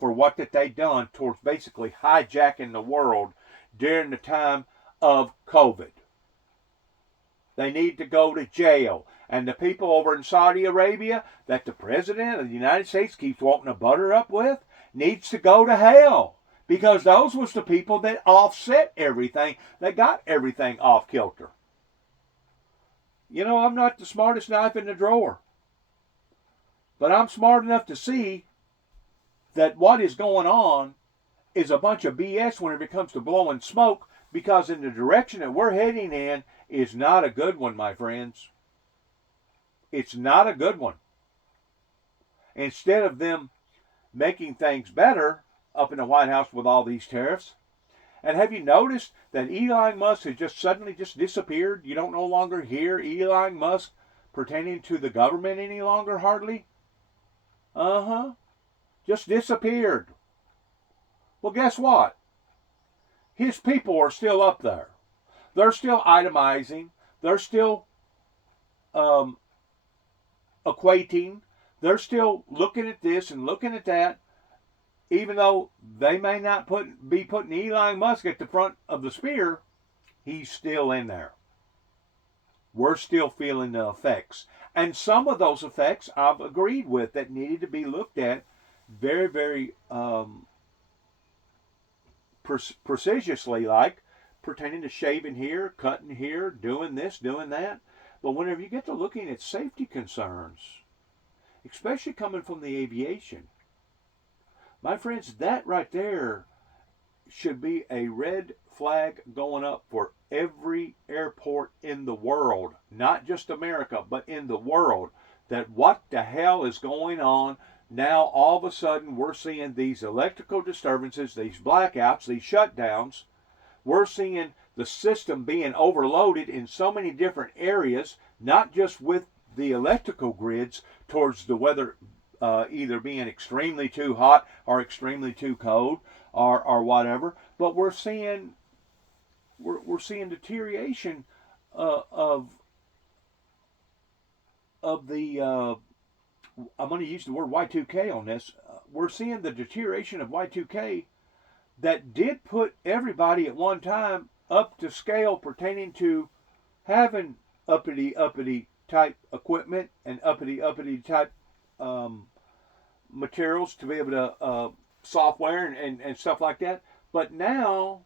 for what that they done towards basically hijacking the world during the time of COVID. They need to go to jail. And the people over in Saudi Arabia that the President of the United States keeps wanting to butter up with needs to go to hell. Because those was the people that offset everything, that got everything off kilter. You know, I'm not the smartest knife in the drawer. But I'm smart enough to see that what is going on is a bunch of BS whenever it comes to blowing smoke, because in the direction that we're heading in is not a good one, my friends. It's not a good one. Instead of them making things better up in the White House with all these tariffs. And have you noticed that Elon Musk has just suddenly just disappeared? You don't no longer hear Elon Musk pertaining to the government any longer, hardly? Just disappeared. Well, guess what? His people are still up there. They're still itemizing. They're still equating. They're still looking at this and looking at that. Even though they may not be putting Elon Musk at the front of the spear, he's still in there. We're still feeling the effects. And some of those effects I've agreed with that needed to be looked at very, very precisely, like pertaining to shaving here, cutting here, doing this, doing that. But whenever you get to looking at safety concerns, especially coming from the aviation, my friends, that right there should be a red flag going up for every airport in the world, not just America, but in the world. that what the hell is going on. Now all of a sudden we're seeing these electrical disturbances, these blackouts, these shutdowns. We're seeing the system being overloaded in so many different areas, not just with the electrical grids towards the weather either being extremely too hot or extremely too cold or whatever, but we're seeing deterioration of the I'm going to use the word Y2K on this. We're seeing the deterioration of Y2K that did put everybody at one time up to scale pertaining to having uppity type equipment and uppity type materials to be able to software and stuff like that. But now,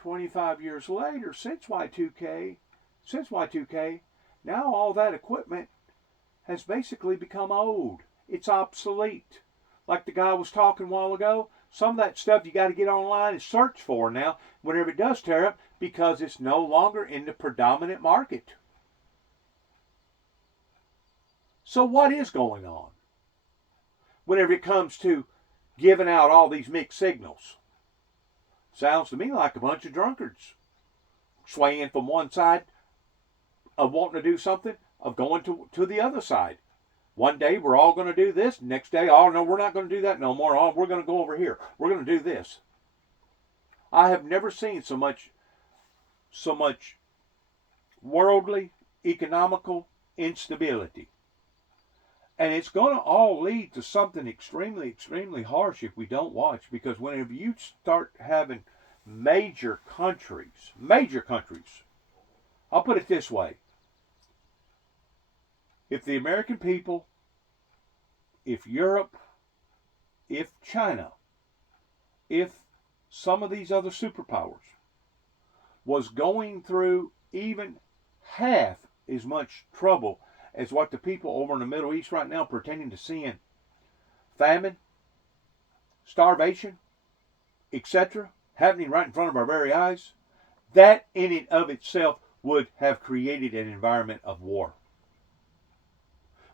25 years later, since Y2K, now all that equipment has basically become old. It's obsolete. Like the guy was talking a while ago, some of that stuff you got to get online and search for now whenever it does tear up because it's no longer in the predominant market. So what is going on whenever it comes to giving out all these mixed signals? Sounds to me like a bunch of drunkards swaying from one side of wanting to do something, of going to the other side. One day we're all going to do this. Next day, oh no, we're not going to do that no more. Oh, we're going to go over here. We're going to do this. I have never seen so much worldly, economical instability. And it's going to all lead to something extremely, extremely harsh if we don't watch. Because whenever you start having major countries, I'll put it this way. If the American people, if Europe, if China, if some of these other superpowers was going through even half as much trouble as what the people over in the Middle East right now pertaining to seeing famine, starvation, etc., happening right in front of our very eyes, that in and of itself would have created an environment of war.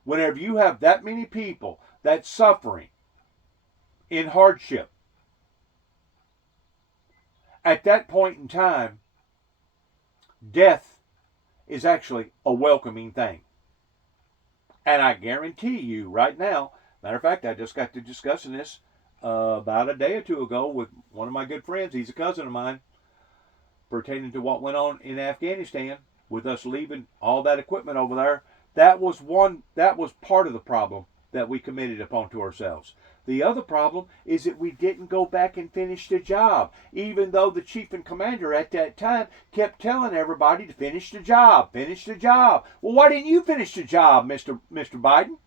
Whenever you have that many people that's suffering in hardship, at that point in time, death is actually a welcoming thing. And I guarantee you right now, matter of fact, I just got to discussing this about a day or two ago with one of my good friends. He's a cousin of mine, pertaining to what went on in Afghanistan with us leaving all that equipment over there. That was part of the problem that we committed upon to ourselves. The other problem is that we didn't go back and finish the job, even though the chief and commander at that time kept telling everybody to finish the job, finish the job. Well, why didn't you finish the job, Mr. Biden?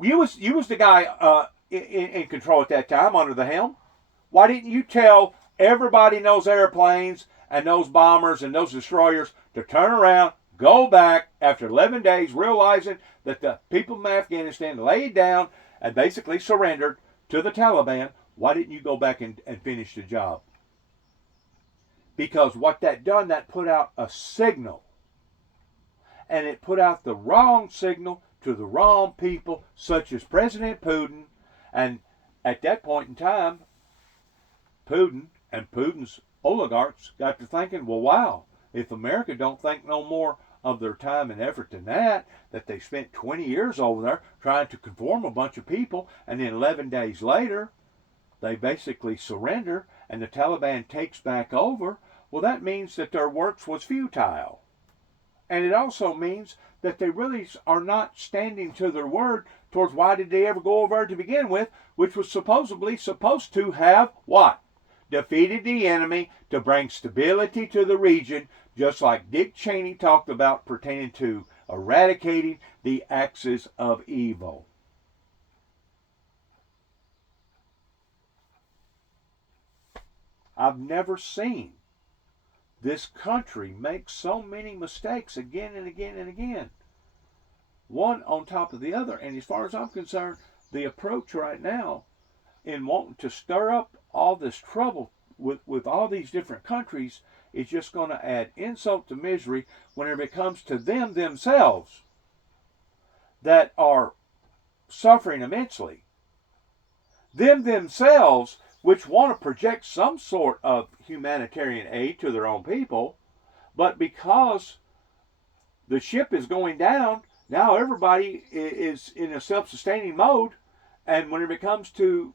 You was the guy in control at that time, under the helm. Why didn't you tell everybody in those airplanes and those bombers and those destroyers to turn around, go back after 11 days, realizing that the people from Afghanistan laid down and basically surrendered to the Taliban? Why didn't you go back and finish the job? Because what that done, that put out a signal. And it put out the wrong signal to the wrong people, such as President Putin. And at that point in time, Putin and Putin's oligarchs got to thinking, well, wow, if America don't think no more of their time and effort than that they spent 20 years over there trying to conform a bunch of people, and then 11 days later, they basically surrender and the Taliban takes back over, well, that means that their works was futile. And it also means that they really are not standing to their word towards why did they ever go over there to begin with, which was supposed to have what? Defeated the enemy to bring stability to the region, just like Dick Cheney talked about pertaining to eradicating the axis of evil. I've never seen this country makes so many mistakes again and again and again, one on top of the other. And as far as I'm concerned, the approach right now in wanting to stir up all this trouble with all these different countries is just going to add insult to misery whenever it comes to them themselves. that are suffering immensely. Them themselves, which want to project some sort of humanitarian aid to their own people, but because the ship is going down, now everybody is in a self-sustaining mode, and when it comes to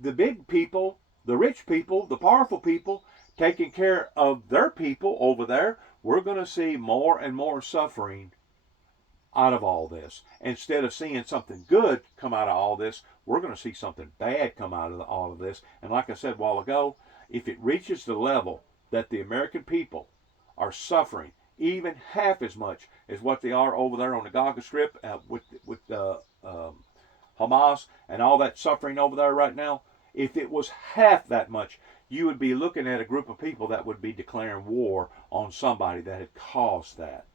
the big people, the rich people, the powerful people, taking care of their people over there, we're going to see more and more suffering out of all this. Instead of seeing something good come out of all this, we're going to see something bad come out of all of this. And like I said a while ago, if it reaches the level that the American people are suffering even half as much as what they are over there on the Gaza Strip with Hamas and all that suffering over there right now, if it was half that much, you would be looking at a group of people that would be declaring war on somebody that had caused that,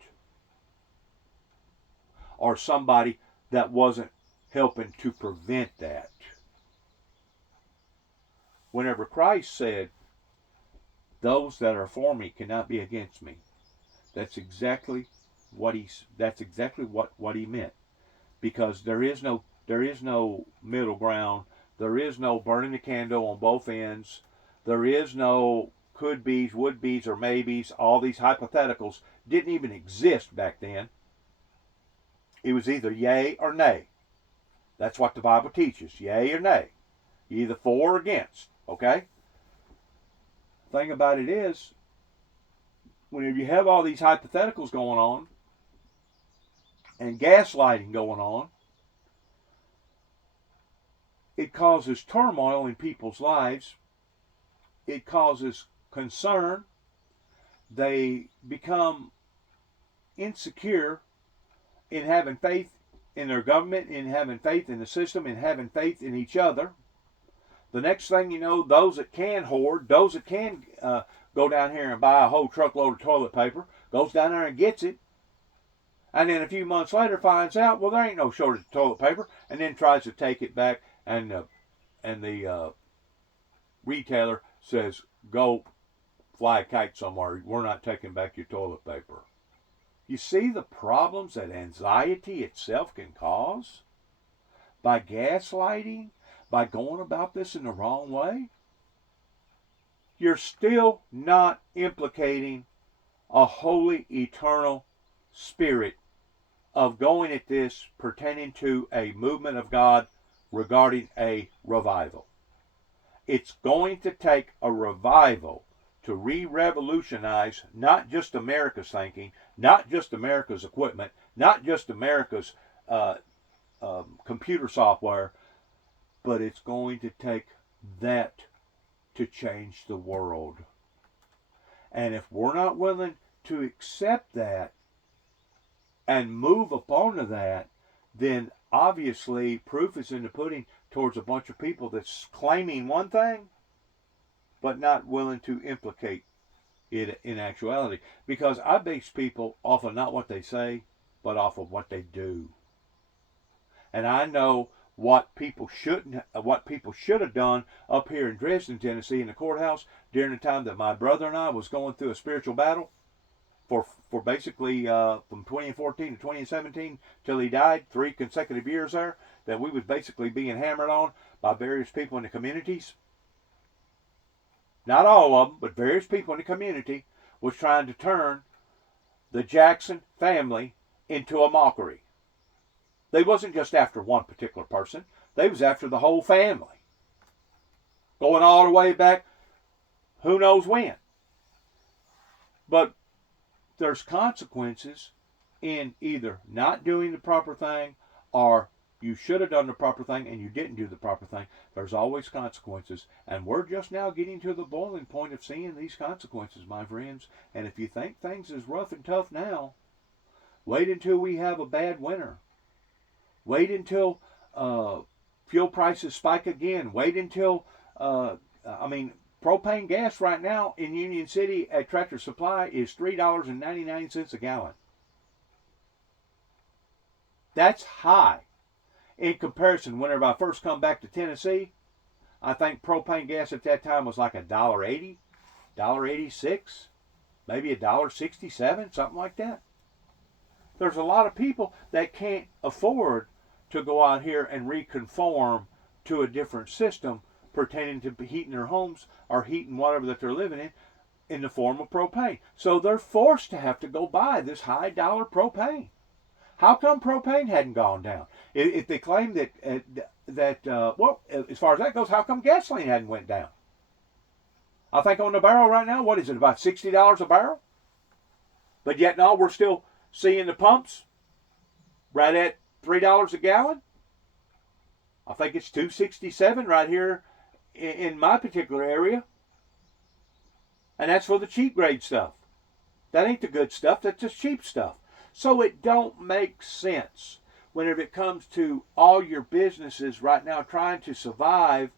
or somebody that wasn't helping to prevent that. Whenever Christ said, "Those that are for me cannot be against me," that's exactly what he meant, because there is no middle ground. There is no burning the candle on both ends. There is no could be's, would be's, or maybes. All these hypotheticals didn't even exist back then. It was either yay or nay. That's what the Bible teaches, yay or nay. Either for or against, okay? The thing about it is, whenever you have all these hypotheticals going on and gaslighting going on, it causes turmoil in people's lives. It causes concern. They become insecure in having faith in their government, in having faith in the system, in having faith in each other. The next thing you know, those that can hoard, those that can go down here and buy a whole truckload of toilet paper, goes down there and gets it, and then a few months later finds out, well, there ain't no shortage of toilet paper, and then tries to take it back, and the retailer says, "Go fly a kite somewhere. We're not taking back your toilet paper." You see the problems that anxiety itself can cause by gaslighting, by going about this in the wrong way? You're still not implicating a holy, eternal spirit of going at this pertaining to a movement of God regarding a revival. It's going to take a revival to re-revolutionize not just America's thinking, not just America's equipment, not just America's computer software, but it's going to take that to change the world. And if we're not willing to accept that and move upon to that, then obviously proof is in the pudding towards a bunch of people that's claiming one thing but not willing to implicate it in actuality. Because I base people off of not what they say, but off of what they do. And I know what people should have done up here in Dresden, Tennessee, in the courthouse during the time that my brother and I was going through a spiritual battle for basically from 2014 to 2017 till he died, 3 consecutive years there, that we was basically being hammered on by various people in the communities. Not all of them, but various people in the community was trying to turn the Jackson family into a mockery. They wasn't just after one particular person. They was after the whole family. Going all the way back, who knows when. But there's consequences in either not doing the proper thing, or you should have done the proper thing and you didn't do the proper thing. There's always consequences. And we're just now getting to the boiling point of seeing these consequences, my friends. And if you think things is rough and tough now, wait until we have a bad winter. Wait until fuel prices spike again. Wait until, propane gas right now in Union City at Tractor Supply is $3.99 a gallon. That's high. In comparison, whenever I first come back to Tennessee, I think propane gas at that time was like $1.80, $1.86, maybe $1.67, something like that. there's a lot of people that can't afford to go out here and reconform to a different system pertaining to heating their homes or heating whatever that they're living in the form of propane. So they're forced to have to go buy this high dollar propane. How come propane hadn't gone down? If they claim that well, as far as that goes, how come gasoline hadn't went down? I think on the barrel right now, what is it, about $60 a barrel? But yet now we're still seeing the pumps right at $3 a gallon. I think it's $2.67 right here in my particular area. And that's for the cheap grade stuff. That ain't the good stuff, that's just cheap stuff. So it don't make sense whenever it comes to all your businesses right now trying to survive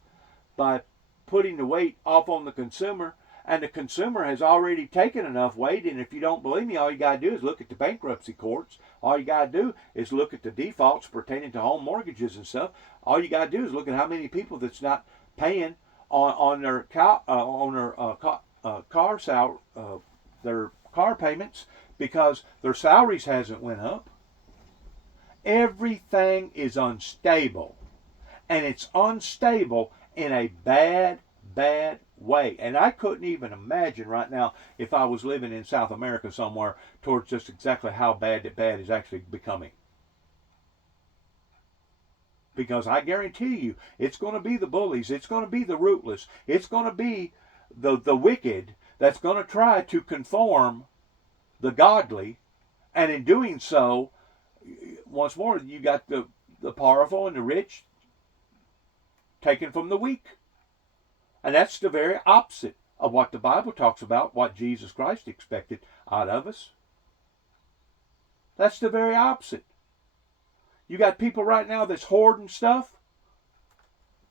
by putting the weight off on the consumer, and the consumer has already taken enough weight. And if you don't believe me, all you got to do is look at the bankruptcy courts. All you got to do is look at the defaults pertaining to home mortgages and stuff. All you got to do is look at how many people that's not paying on their their car payments because their salaries hasn't went up. Everything is unstable, and it's unstable in a bad way. And I couldn't even imagine right now if I was living in South America somewhere towards just exactly how bad that bad is actually becoming. Because I guarantee you, it's going to be the bullies, it's going to be the rootless, it's going to be the wicked that's going to try to conform the godly, and in doing so, once more, you got the powerful and the rich taken from the weak. And that's the very opposite of what the Bible talks about, what Jesus Christ expected out of us. That's the very opposite. You got people right now that's hoarding stuff.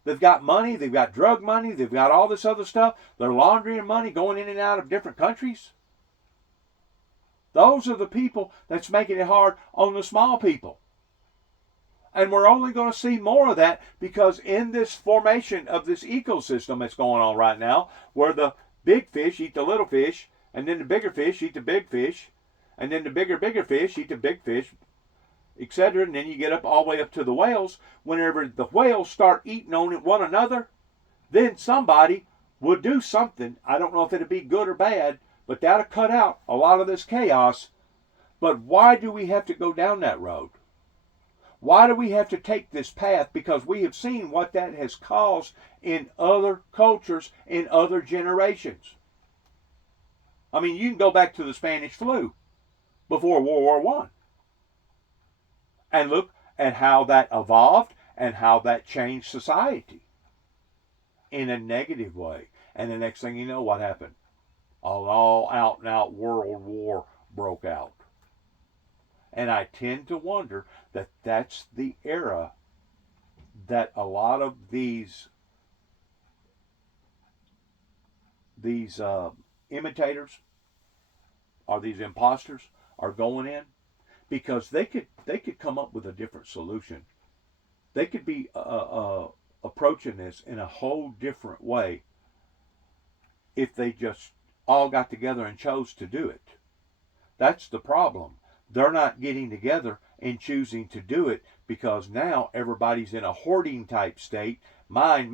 They've got money, they've got drug money, they've got all this other stuff. They're laundering money, going in and out of different countries. Those are the people that's making it hard on the small people. And we're only going to see more of that because in this formation of this ecosystem that's going on right now, where the big fish eat the little fish, and then the bigger fish eat the big fish, and then the bigger fish eat the big fish, etc. And then you get up all the way up to the whales. Whenever the whales start eating on one another, then somebody will do something. I don't know if it'll be good or bad, but that'll cut out a lot of this chaos. But why do we have to go down that road? Why do we have to take this path? Because we have seen what that has caused in other cultures, in other generations. I mean, you can go back to the Spanish flu before World War I and look at how that evolved and how that changed society in a negative way. And the next thing you know, what happened? An all out and out world war broke out. And I tend to wonder that that's the era that a lot of these imitators or these imposters are going in, because they could come up with a different solution. They could be approaching this in a whole different way if they just all got together and chose to do it. That's the problem. They're not getting together and choosing to do it because now everybody's in a hoarding type state. Mine,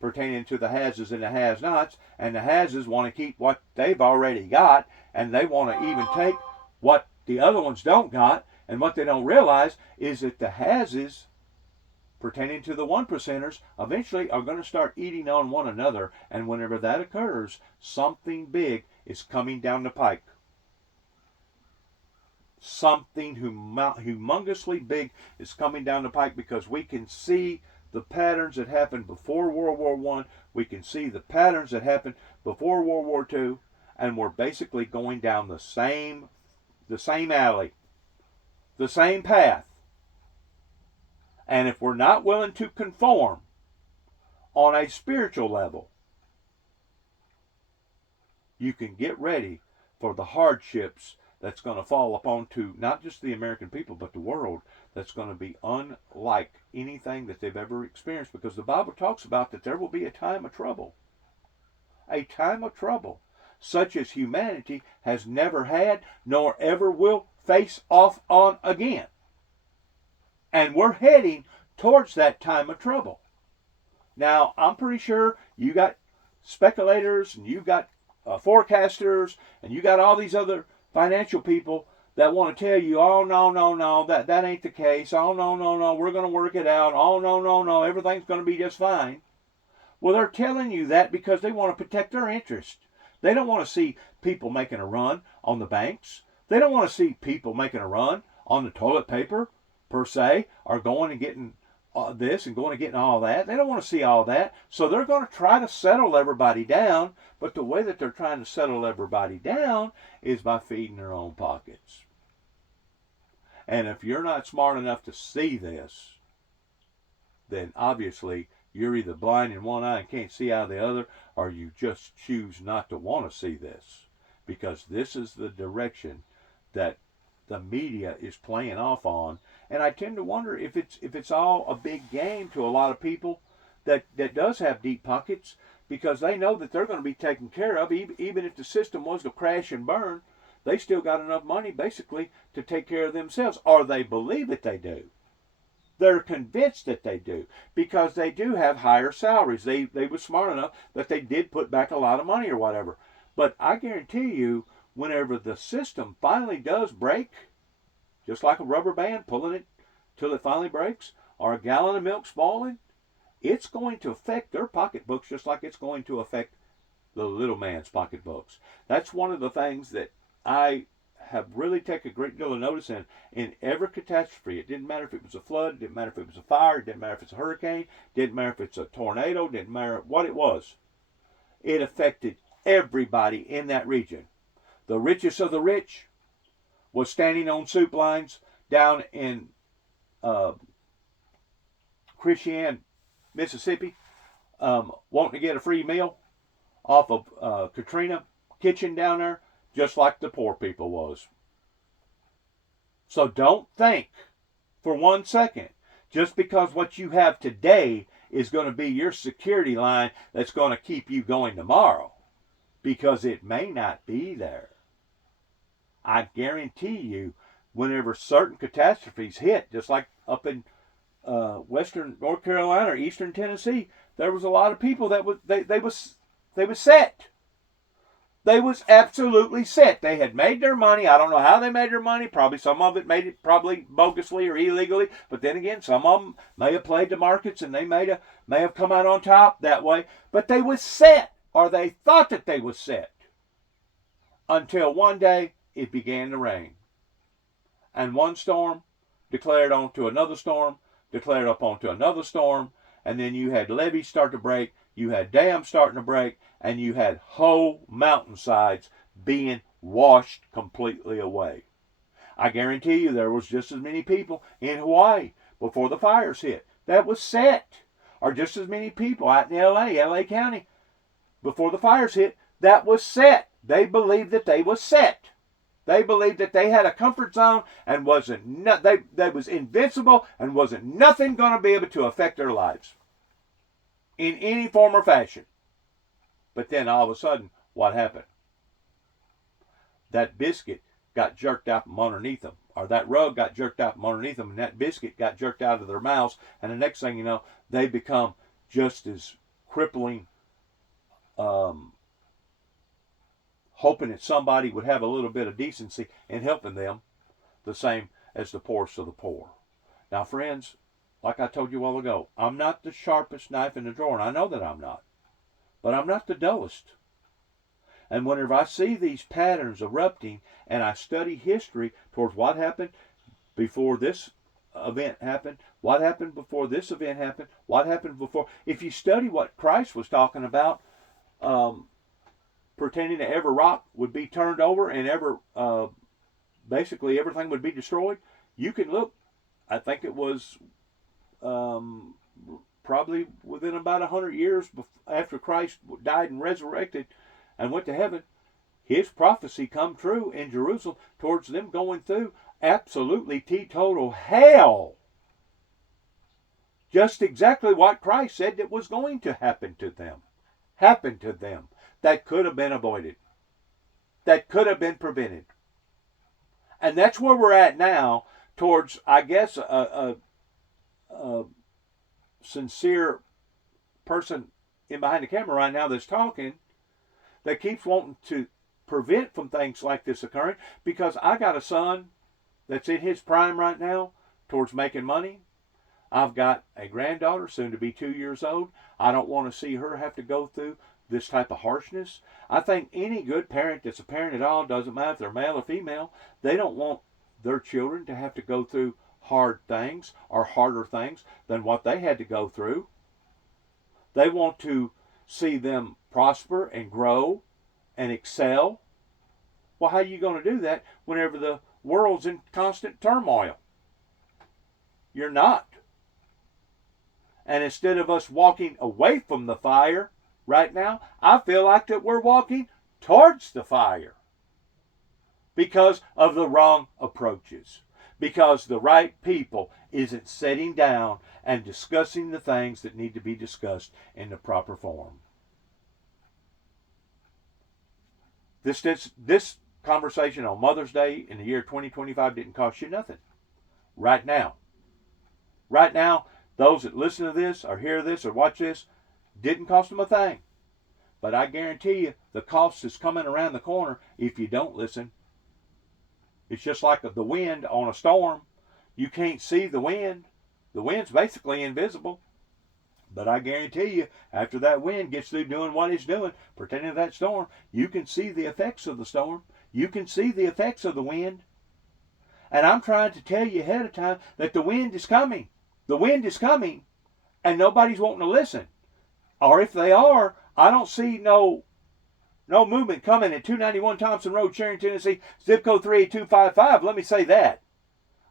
pertaining to the has-s and the has-nots. And the has-s want to keep what they've already got, and they want to even take what the other ones don't got. And what they don't realize is that the has-s, pertaining to the 1%ers, eventually are going to start eating on one another. And whenever that occurs, something big is coming down the pike. Something humongously big is coming down the pike, because we can see the patterns that happened before World War I. We can see the patterns that happened before World War II, and we're basically going down the same alley, the same path. And if we're not willing to conform on a spiritual level, you can get ready for the hardships that's going to fall upon to not just the American people, but the world, that's going to be unlike anything that they've ever experienced. Because the Bible talks about that there will be a time of trouble. A time of trouble such as humanity has never had nor ever will face off on again. And we're heading towards that time of trouble. Now, I'm pretty sure you got speculators and you got forecasters and you got all these other financial people that want to tell you, oh, no, that ain't the case. Oh, no, we're going to work it out. Oh, no, everything's going to be just fine. Well, they're telling you that because they want to protect their interest. They don't want to see people making a run on the banks. They don't want to see people making a run on the toilet paper, per se, or going and getting this and going and getting all that. They don't want to see all that. So they're going to try to settle everybody down. But the way that they're trying to settle everybody down is by feeding their own pockets. And if you're not smart enough to see this, then obviously you're either blind in one eye and can't see out of the other, or you just choose not to want to see this. Because this is the direction that the media is playing off on. And I tend to wonder if it's all a big game to a lot of people that does have deep pockets, because they know that they're going to be taken care of. Even if the system was to crash and burn, they still got enough money basically to take care of themselves, or they believe that they do. They're convinced that they do, because they do have higher salaries. They were smart enough that they did put back a lot of money or whatever. But I guarantee you, whenever the system finally does break, just like a rubber band pulling it till it finally breaks, or a gallon of milk spoiling, it's going to affect their pocketbooks just like it's going to affect the little man's pocketbooks. That's one of the things that I have really taken a great deal of notice in every catastrophe. It didn't matter if it was a flood, it didn't matter if it was a fire, it didn't matter if it's a hurricane, it didn't matter if it's a tornado, it didn't matter what it was. It affected everybody in that region. The richest of the rich was standing on soup lines down in Christian, Mississippi, wanting to get a free meal off of Katrina kitchen down there, just like the poor people was. So don't think for 1 second, just because what you have today is going to be your security line that's going to keep you going tomorrow, because it may not be there. I guarantee you, whenever certain catastrophes hit, just like up in western North Carolina or eastern Tennessee, there was a lot of people that they was set. They was absolutely set. They had made their money. I don't know how they made their money. Probably some of it made it probably bogusly or illegally. But then again, some of them may have played the markets and they may have come out on top that way. But they was set, or they thought that they was set, until one day it began to rain. And one storm declared onto another storm, declared up onto another storm, and then you had levees start to break, you had dams starting to break, and you had whole mountainsides being washed completely away. I guarantee you there was just as many people in Hawaii before the fires hit that was set, or just as many people out in LA County, before the fires hit, that was set. They believed that they was set. They believed that they had a comfort zone and they was invincible and wasn't nothing going to be able to affect their lives in any form or fashion. But then all of a sudden, what happened? That biscuit got jerked out from underneath them, or that rug got jerked out from underneath them, and that biscuit got jerked out of their mouths, and the next thing you know, they become just as crippling, hoping that somebody would have a little bit of decency in helping them, the same as the poorest of the poor. Now, friends, like I told you a while ago, I'm not the sharpest knife in the drawer, and I know that I'm not. But I'm not the dullest. And whenever I see these patterns erupting, and I study history towards what happened before this event happened, what happened before this event happened, what happened before. If you study what Christ was talking about, pertaining to every rock would be turned over and basically everything would be destroyed, you can look. I think it was probably within about 100 years after Christ died and resurrected and went to heaven, his prophecy come true in Jerusalem towards them going through absolutely teetotal hell. Just exactly what Christ said that was going to happen to them. That could have been avoided. That could have been prevented. And that's where we're at now towards, I guess, a sincere person in behind the camera right now that's talking that keeps wanting to prevent from things like this occurring, because I got a son that's in his prime right now towards making money. I've got a granddaughter, soon to be 2 years old. I don't want to see her have to go through this type of harshness. I think any good parent that's a parent at all, doesn't matter if they're male or female, they don't want their children to have to go through hard things or harder things than what they had to go through. They want to see them prosper and grow and excel. Well, how are you going to do that whenever the world's in constant turmoil? You're not. And instead of us walking away from the fire right now, I feel like that we're walking towards the fire because of the wrong approaches. Because the right people isn't sitting down and discussing the things that need to be discussed in the proper form. This conversation on Mother's Day in the year 2025 didn't cost you nothing. Right now. Right now, those that listen to this or hear this or watch this, didn't cost them a thing. But I guarantee you, the cost is coming around the corner if you don't listen. It's just like the wind on a storm. You can't see the wind. The wind's basically invisible. But I guarantee you, after that wind gets through doing what it's doing, pretending that storm, you can see the effects of the storm. You can see the effects of the wind. And I'm trying to tell you ahead of time that the wind is coming. The wind is coming, and nobody's wanting to listen. Or if they are, I don't see no movement coming at 291 Thompson Road, Sharon, Tennessee, zip code 38255. Let me say that.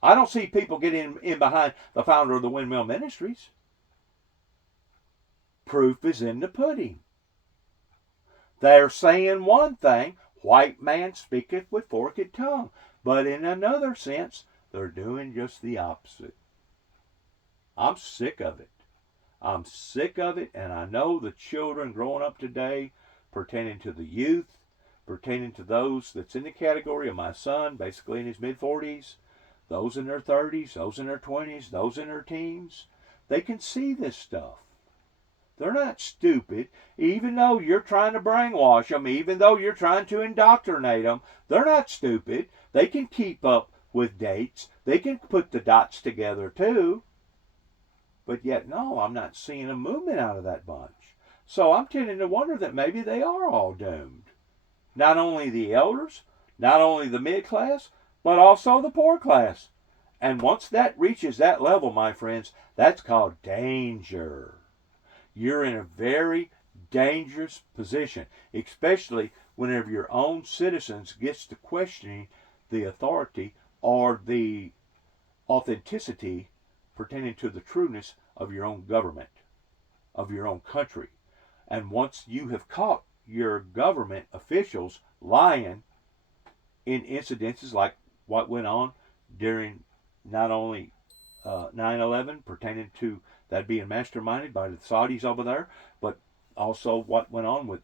I don't see people getting in behind the founder of the Windmill Ministries. Proof is in the pudding. They're saying one thing, white man speaketh with forked tongue. But in another sense, they're doing just the opposite. I'm sick of it. I'm sick of it, and I know the children growing up today, pertaining to the youth, pertaining to those that's in the category of my son, basically in his mid-40s, those in their 30s, those in their 20s, those in their teens, they can see this stuff. They're not stupid. Even though you're trying to brainwash them, even though you're trying to indoctrinate them, they're not stupid. They can keep up with dates. They can put the dots together too. But yet, no, I'm not seeing a movement out of that bunch. So I'm tending to wonder that maybe they are all doomed. Not only the elders, not only the mid-class, but also the poor class. And once that reaches that level, my friends, that's called danger. You're in a very dangerous position, especially whenever your own citizens gets to questioning the authority or the authenticity pertaining to the trueness of your own government, of your own country. And once you have caught your government officials lying in incidences like what went on during not only 9/11, pertaining to that being masterminded by the Saudis over there, but also what went on with,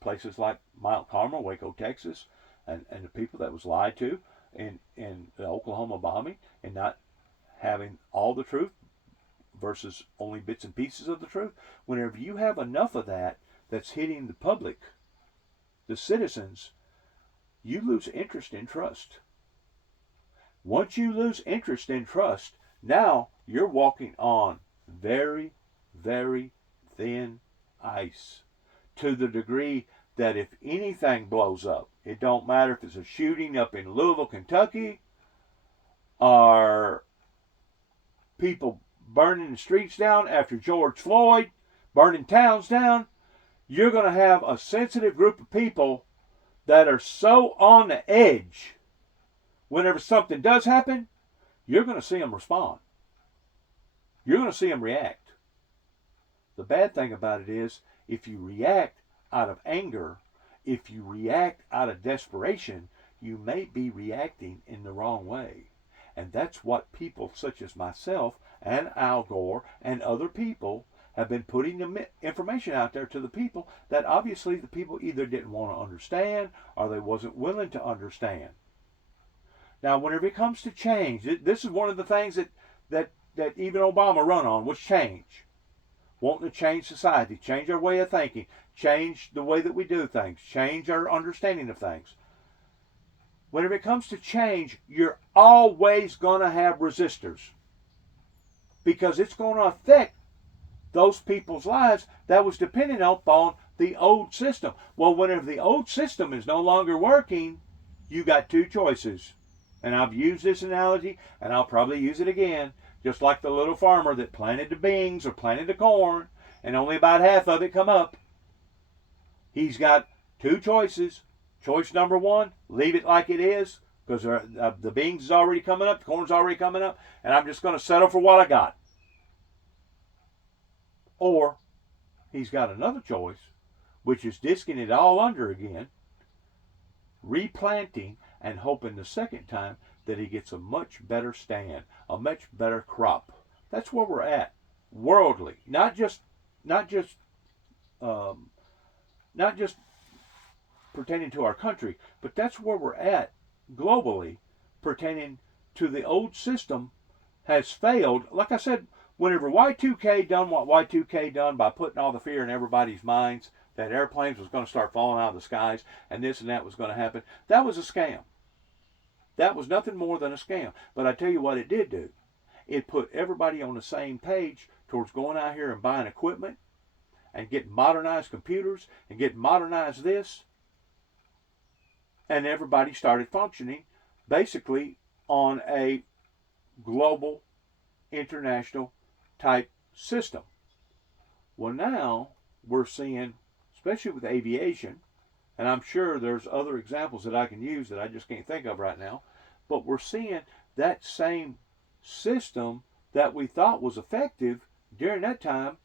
places like Mount Carmel, Waco, Texas, and the people that was lied to in the Oklahoma bombing, and not having all the truth versus only bits and pieces of the truth. Whenever you have enough of that that's hitting the public, the citizens, you lose interest and trust. Once you lose interest and trust, now you're walking on very, very thin ice, to the degree that if anything blows up, it don't matter if it's a shooting up in Louisville, Kentucky, or people burning the streets down after George Floyd, burning towns down, you're going to have a sensitive group of people that are so on the edge. Whenever something does happen, you're going to see them respond. You're going to see them react. The bad thing about it is, if you react out of anger, if you react out of desperation, you may be reacting in the wrong way. And that's what people such as myself and Al Gore and other people have been putting the information out there to the people that obviously the people either didn't want to understand or they wasn't willing to understand. Now, whenever it comes to change, this is one of the things that even Obama run on was change. Wanting to change society, change our way of thinking, change the way that we do things, change our understanding of things. Whenever it comes to change, you're always going to have resistors because it's going to affect those people's lives that was dependent upon the old system. Well, whenever the old system is no longer working, you got two choices. And I've used this analogy, and I'll probably use it again, just like the little farmer that planted the beans or planted the corn, and only about half of it come up. He's got two choices. Choice number one, leave it like it is, because the beans is already coming up, the corn's already coming up, and I'm just going to settle for what I got. Or he's got another choice, which is disking it all under again, replanting, and hoping the second time that he gets a much better stand, a much better crop. That's where we're at, worldly, not just pertaining to our country, but that's where we're at globally, pertaining to the old system has failed. Like I said, whenever Y2K done what Y2K done by putting all the fear in everybody's minds that airplanes was going to start falling out of the skies and this and that was going to happen, that was a scam. That was nothing more than a scam. But I tell you what it did do. It put everybody on the same page towards going out here and buying equipment and getting modernized computers and getting modernized this. And everybody started functioning basically on a global, international type system. Well, now we're seeing, especially with aviation, and I'm sure there's other examples that I can use that I just can't think of right now, but we're seeing that same system that we thought was effective during that time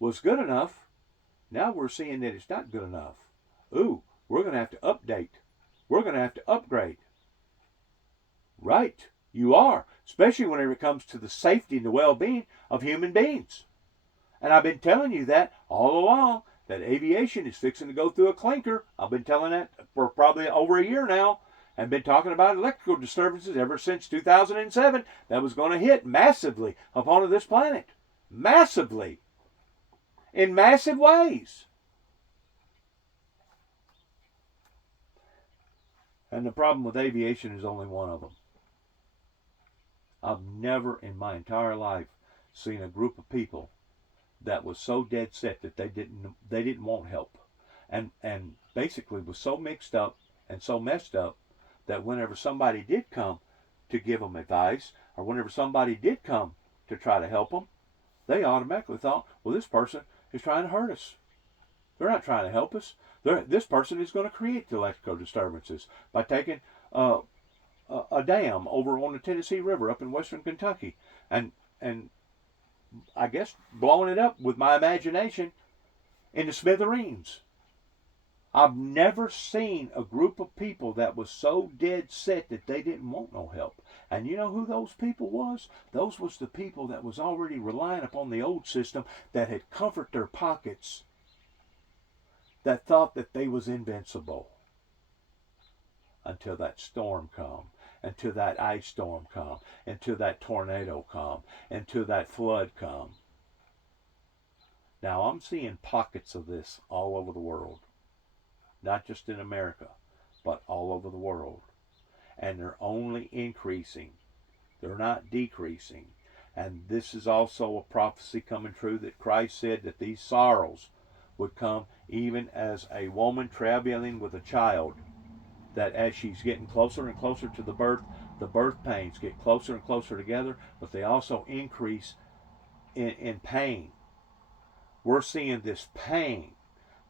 was good enough. Now we're seeing that it's not good enough. Ooh, we're going to have to update. We're going to have to upgrade. Right, you are, especially whenever it comes to the safety and the well-being of human beings. And I've been telling you that all along, that aviation is fixing to go through a clinker. I've been telling that for probably over a year now, and been talking about electrical disturbances ever since 2007 that was going to hit massively upon this planet. Massively. In massive ways. And the problem with aviation is only one of them. I've never in my entire life seen a group of people that was so dead set that they didn't want help, and basically was so mixed up and so messed up that whenever somebody did come to give them advice, or whenever somebody did come to try to help them, they automatically thought, well, this person is trying to hurt us. They're not trying to help us. This person is going to create the electrical disturbances by taking a dam over on the Tennessee River up in western Kentucky and I guess blowing it up with my imagination into smithereens. I've never seen a group of people that was so dead set that they didn't want no help. And you know who those people was? Those was the people that was already relying upon the old system, that had comfort their pockets, that thought that they was invincible. Until that storm come, until that ice storm come, until that tornado come, until that flood come. Now I'm seeing pockets of this all over the world. Not just in America, but all over the world. And they're only increasing. They're not decreasing. And this is also a prophecy coming true that Christ said that these sorrows would come even as a woman travailing with a child, that as she's getting closer and closer to the birth pains get closer and closer together, but they also increase in pain. We're seeing this pain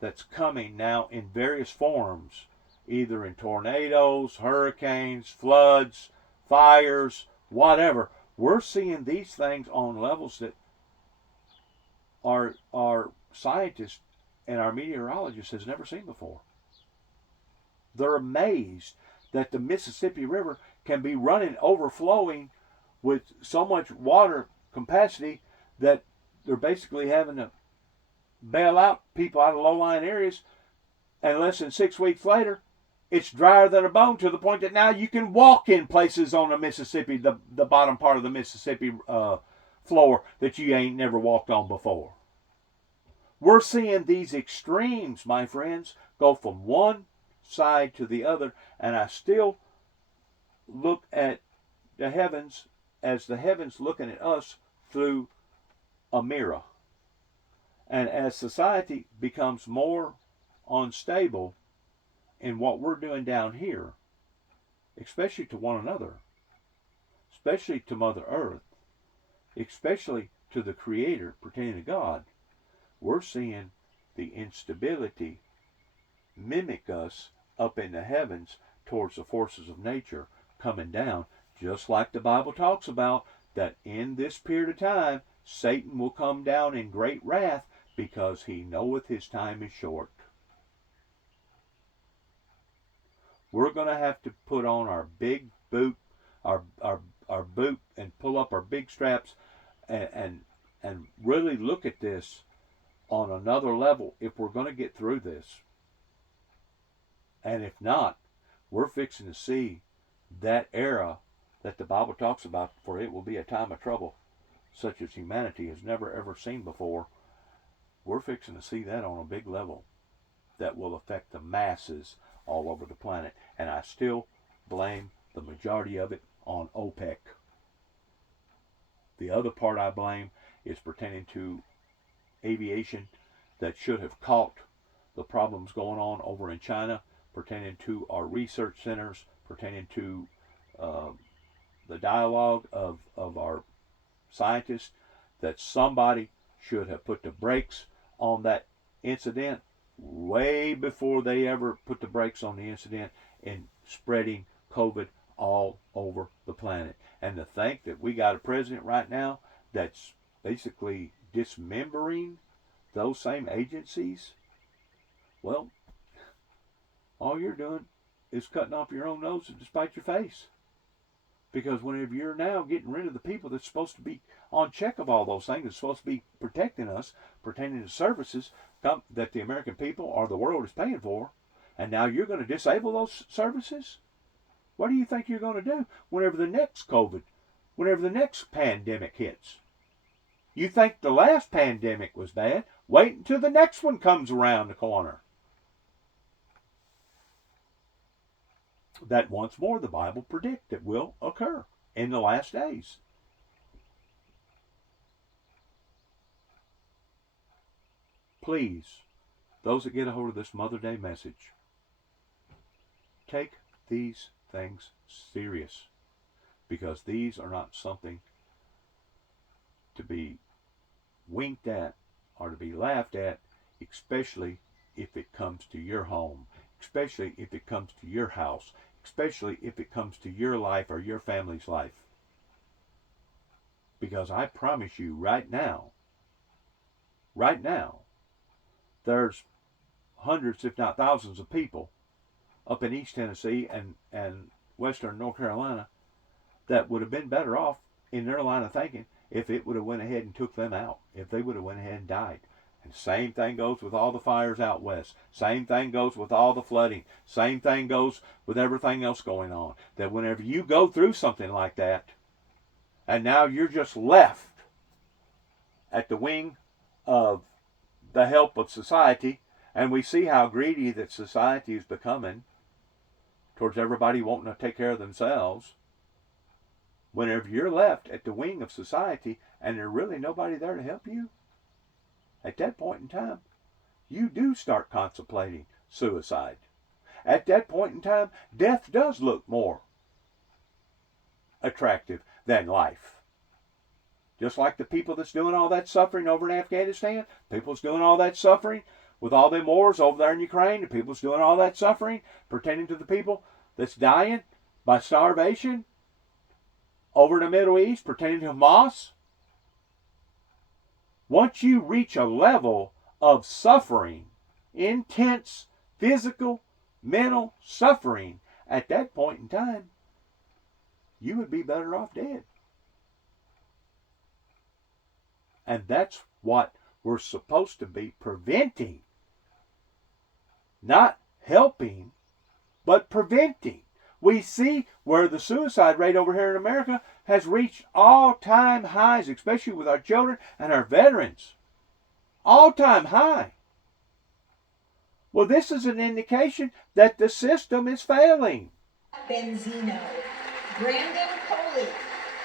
that's coming now in various forms, either in tornadoes, hurricanes, floods, fires, whatever. We're seeing these things on levels that our scientists and our meteorologists has never seen before. They're amazed that the Mississippi River can be running, overflowing with so much water capacity that they're basically having to bail out people out of low-lying areas, and less than 6 weeks later, It's drier than a bone to the point that now you can walk in places on the Mississippi, the bottom part of the Mississippi floor that you ain't never walked on before. We're seeing these extremes, my friends, go from one side to the other, and I still look at the heavens as the heavens looking at us through a mirror. And as society becomes more unstable in what we're doing down here, especially to one another, especially to Mother Earth, especially to the Creator pertaining to God, we're seeing the instability mimic us up in the heavens towards the forces of nature coming down, just like the Bible talks about that in this period of time Satan will come down in great wrath because he knoweth his time is short. We're going to have to put on our big boot, our boot, and pull up our big straps and really look at this on another level if we're going to get through this. And if not, we're fixing to see that era that the Bible talks about, for it will be a time of trouble such as humanity has never ever seen before. We're fixing to see that on a big level that will affect the masses all over the planet. And I still blame the majority of it on OPEC. The other part I blame is pertaining to aviation that should have caught the problems going on over in China, pertaining to our research centers, pertaining to the dialogue of our scientists, that somebody should have put the brakes on that incident way before they ever put the brakes on the incident in spreading COVID all over the planet. And to think that we got a president right now that's basically dismembering those same agencies, well, all you're doing is cutting off your own nose to spite your face. Because whenever you're now getting rid of the people that's supposed to be on check of all those things, that's supposed to be protecting us, pertaining to services that the American people or the world is paying for, and now you're going to disable those services? What do you think you're going to do whenever the next COVID, whenever the next pandemic hits? You think the last pandemic was bad? Wait until the next one comes around the corner. That once more the Bible predicts that will occur in the last days. Please, those that get a hold of this Mother Day message, take these things serious, because these are not something to be winked at or to be laughed at, especially if it comes to your home, especially if it comes to your house, especially if it comes to your life or your family's life. Because I promise you right now, there's hundreds, if not thousands of people up in East Tennessee and Western North Carolina that would have been better off in their line of thinking if it would have went ahead and took them out, if they would have went ahead and died. And same thing goes with all the fires out west. Same thing goes with all the flooding. Same thing goes with everything else going on. That whenever you go through something like that, and now you're just left at the wing of the help of society, and we see how greedy that society is becoming towards everybody wanting to take care of themselves. Whenever you're left at the wing of society and there's really nobody there to help you, at that point in time, you do start contemplating suicide. At that point in time, death does look more attractive than life. Just like the people that's doing all that suffering over in Afghanistan, people's doing all that suffering with all them wars over there in Ukraine, the people's doing all that suffering pertaining to the people that's dying by starvation over in the Middle East pertaining to Hamas. Once you reach a level of suffering, intense physical, mental suffering, at that point in time, you would be better off dead. And that's what we're supposed to be preventing. Not helping, but preventing. We see where the suicide rate over here in America has reached all-time highs, especially with our children and our veterans. All-time high. Well, this is an indication that the system is failing. Benzino, Brandon Coley,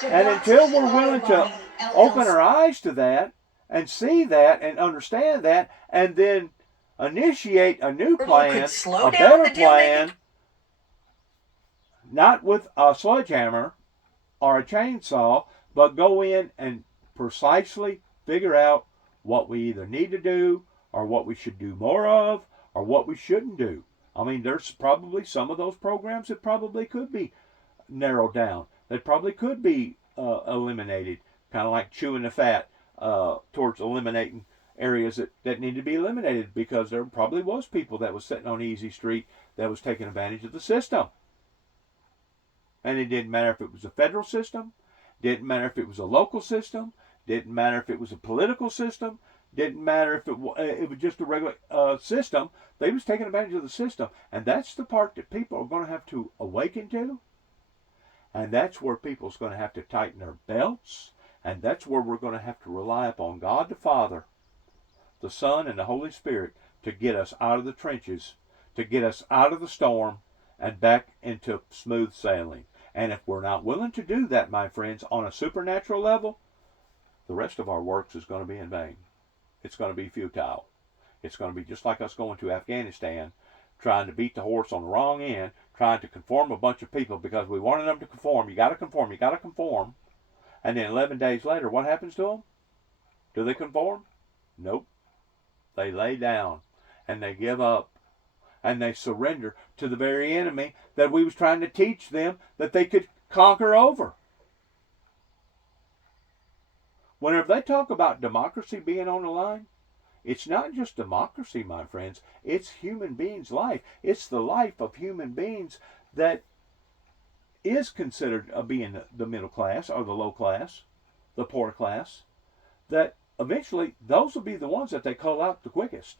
And until we're willing to open our eyes to that and see that and understand that and then initiate a new plan, a better plan, not with a sledgehammer or a chainsaw, but go in and precisely figure out what we either need to do or what we should do more of or what we shouldn't do. I mean, there's probably some of those programs that probably could be narrowed down. That probably could be eliminated, kind of like chewing the fat towards eliminating areas that need to be eliminated, because there probably was people that was sitting on Easy Street that was taking advantage of the system. And it didn't matter if it was a federal system, didn't matter if it was a local system, didn't matter if it was a political system, didn't matter if it was just a regular system. They was taking advantage of the system. And that's the part that people are going to have to awaken to. And that's where people's going to have to tighten their belts. And that's where we're going to have to rely upon God the Father, the Son, and the Holy Spirit to get us out of the trenches, to get us out of the storm and back into smooth sailing. And if we're not willing to do that, my friends, on a supernatural level, the rest of our works is going to be in vain. It's going to be futile. It's going to be just like us going to Afghanistan, trying to beat the horse on the wrong end, trying to conform a bunch of people because we wanted them to conform. You got to conform. You got to conform. And then 11 days later, what happens to them? Do they conform? Nope. They lay down and they give up and they surrender to the very enemy that we was trying to teach them that they could conquer over. Whenever they talk about democracy being on the line, it's not just democracy, my friends. It's human beings' life. It's the life of human beings that is considered being the middle class or the low class, the poor class, that eventually those will be the ones that they call out the quickest.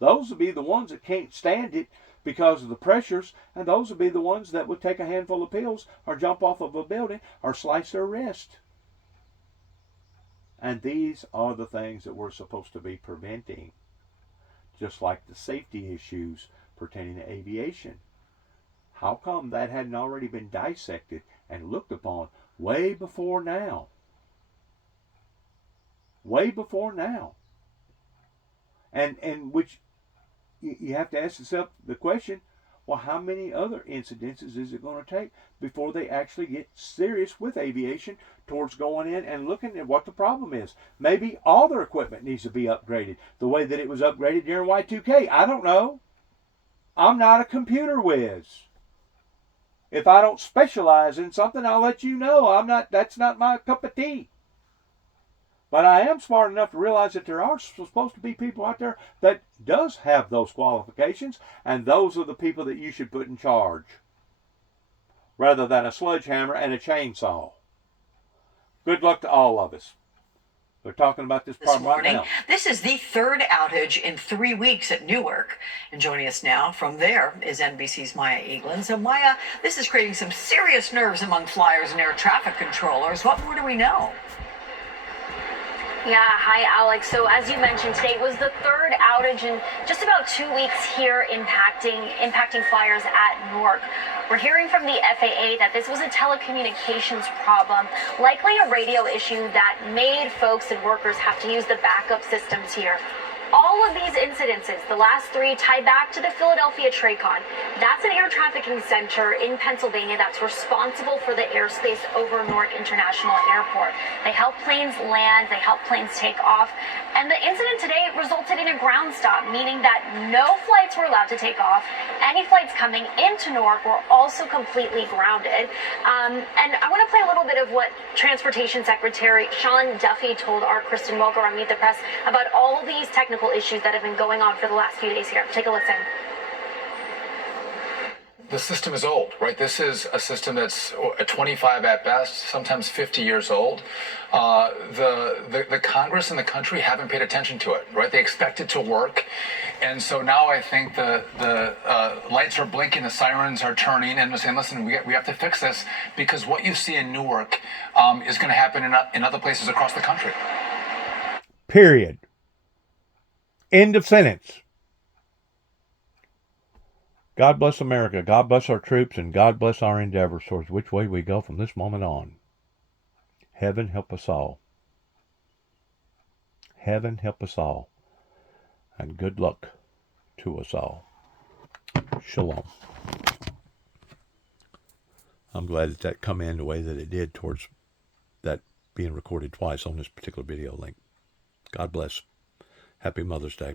Those will be the ones that can't stand it because of the pressures, and those will be the ones that would take a handful of pills or jump off of a building or slice their wrist. And these are the things that we're supposed to be preventing, just like the safety issues pertaining to aviation. How come that hadn't already been dissected and looked upon way before now? Way before now. And which you have to ask yourself the question, well, how many other incidences is it going to take before they actually get serious with aviation towards going in and looking at what the problem is? Maybe all their equipment needs to be upgraded the way that it was upgraded during Y2K. I don't know. I'm not a computer whiz. If I don't specialize in something, I'll let you know. That's not my cup of tea. But I am smart enough to realize that there are supposed to be people out there that does have those qualifications, and those are the people that you should put in charge, rather than a sledgehammer and a chainsaw. Good luck to all of us. They're talking about this problem right now. This is the third outage in 3 weeks at Newark. And joining us now from there is NBC's Maya Eaglin. So Maya, this is creating some serious nerves among flyers and air traffic controllers. What more do we know? Yeah, hi, Alex. So as you mentioned, today was the third outage in just about 2 weeks here impacting flyers at Newark. We're hearing from the FAA that this was a telecommunications problem, likely a radio issue that made folks and workers have to use the backup systems here. All of these incidences, the last three, tie back to the Philadelphia TRACON. That's an air trafficking center in Pennsylvania that's responsible for the airspace over Newark International Airport. They help planes land, they help planes take off, and the incident today resulted in a ground stop, meaning that no flights were allowed to take off. Any flights coming into Newark were also completely grounded. And I want to play a little bit of what Transportation Secretary Sean Duffy told our Kristen Welker on Meet the Press about all of these technical issues that have been going on for the last few days here. Take a listen. the system is old, right? This is a system that's 25 at best, sometimes 50 years old. The Congress and the country haven't paid attention to it, right? They expect it to work. And so now I think the lights are blinking, the sirens are turning, and they're saying, listen, we have to fix this, because what you see in Newark is going to happen in other places across the country. Period. End of sentence. God bless America, God bless our troops, and God bless our endeavors towards which way we go from this moment on. Heaven help us all. Heaven help us all. And good luck to us all. Shalom. I'm glad that come in the way that it did towards that being recorded twice on this particular video link. God bless. Happy Mother's Day.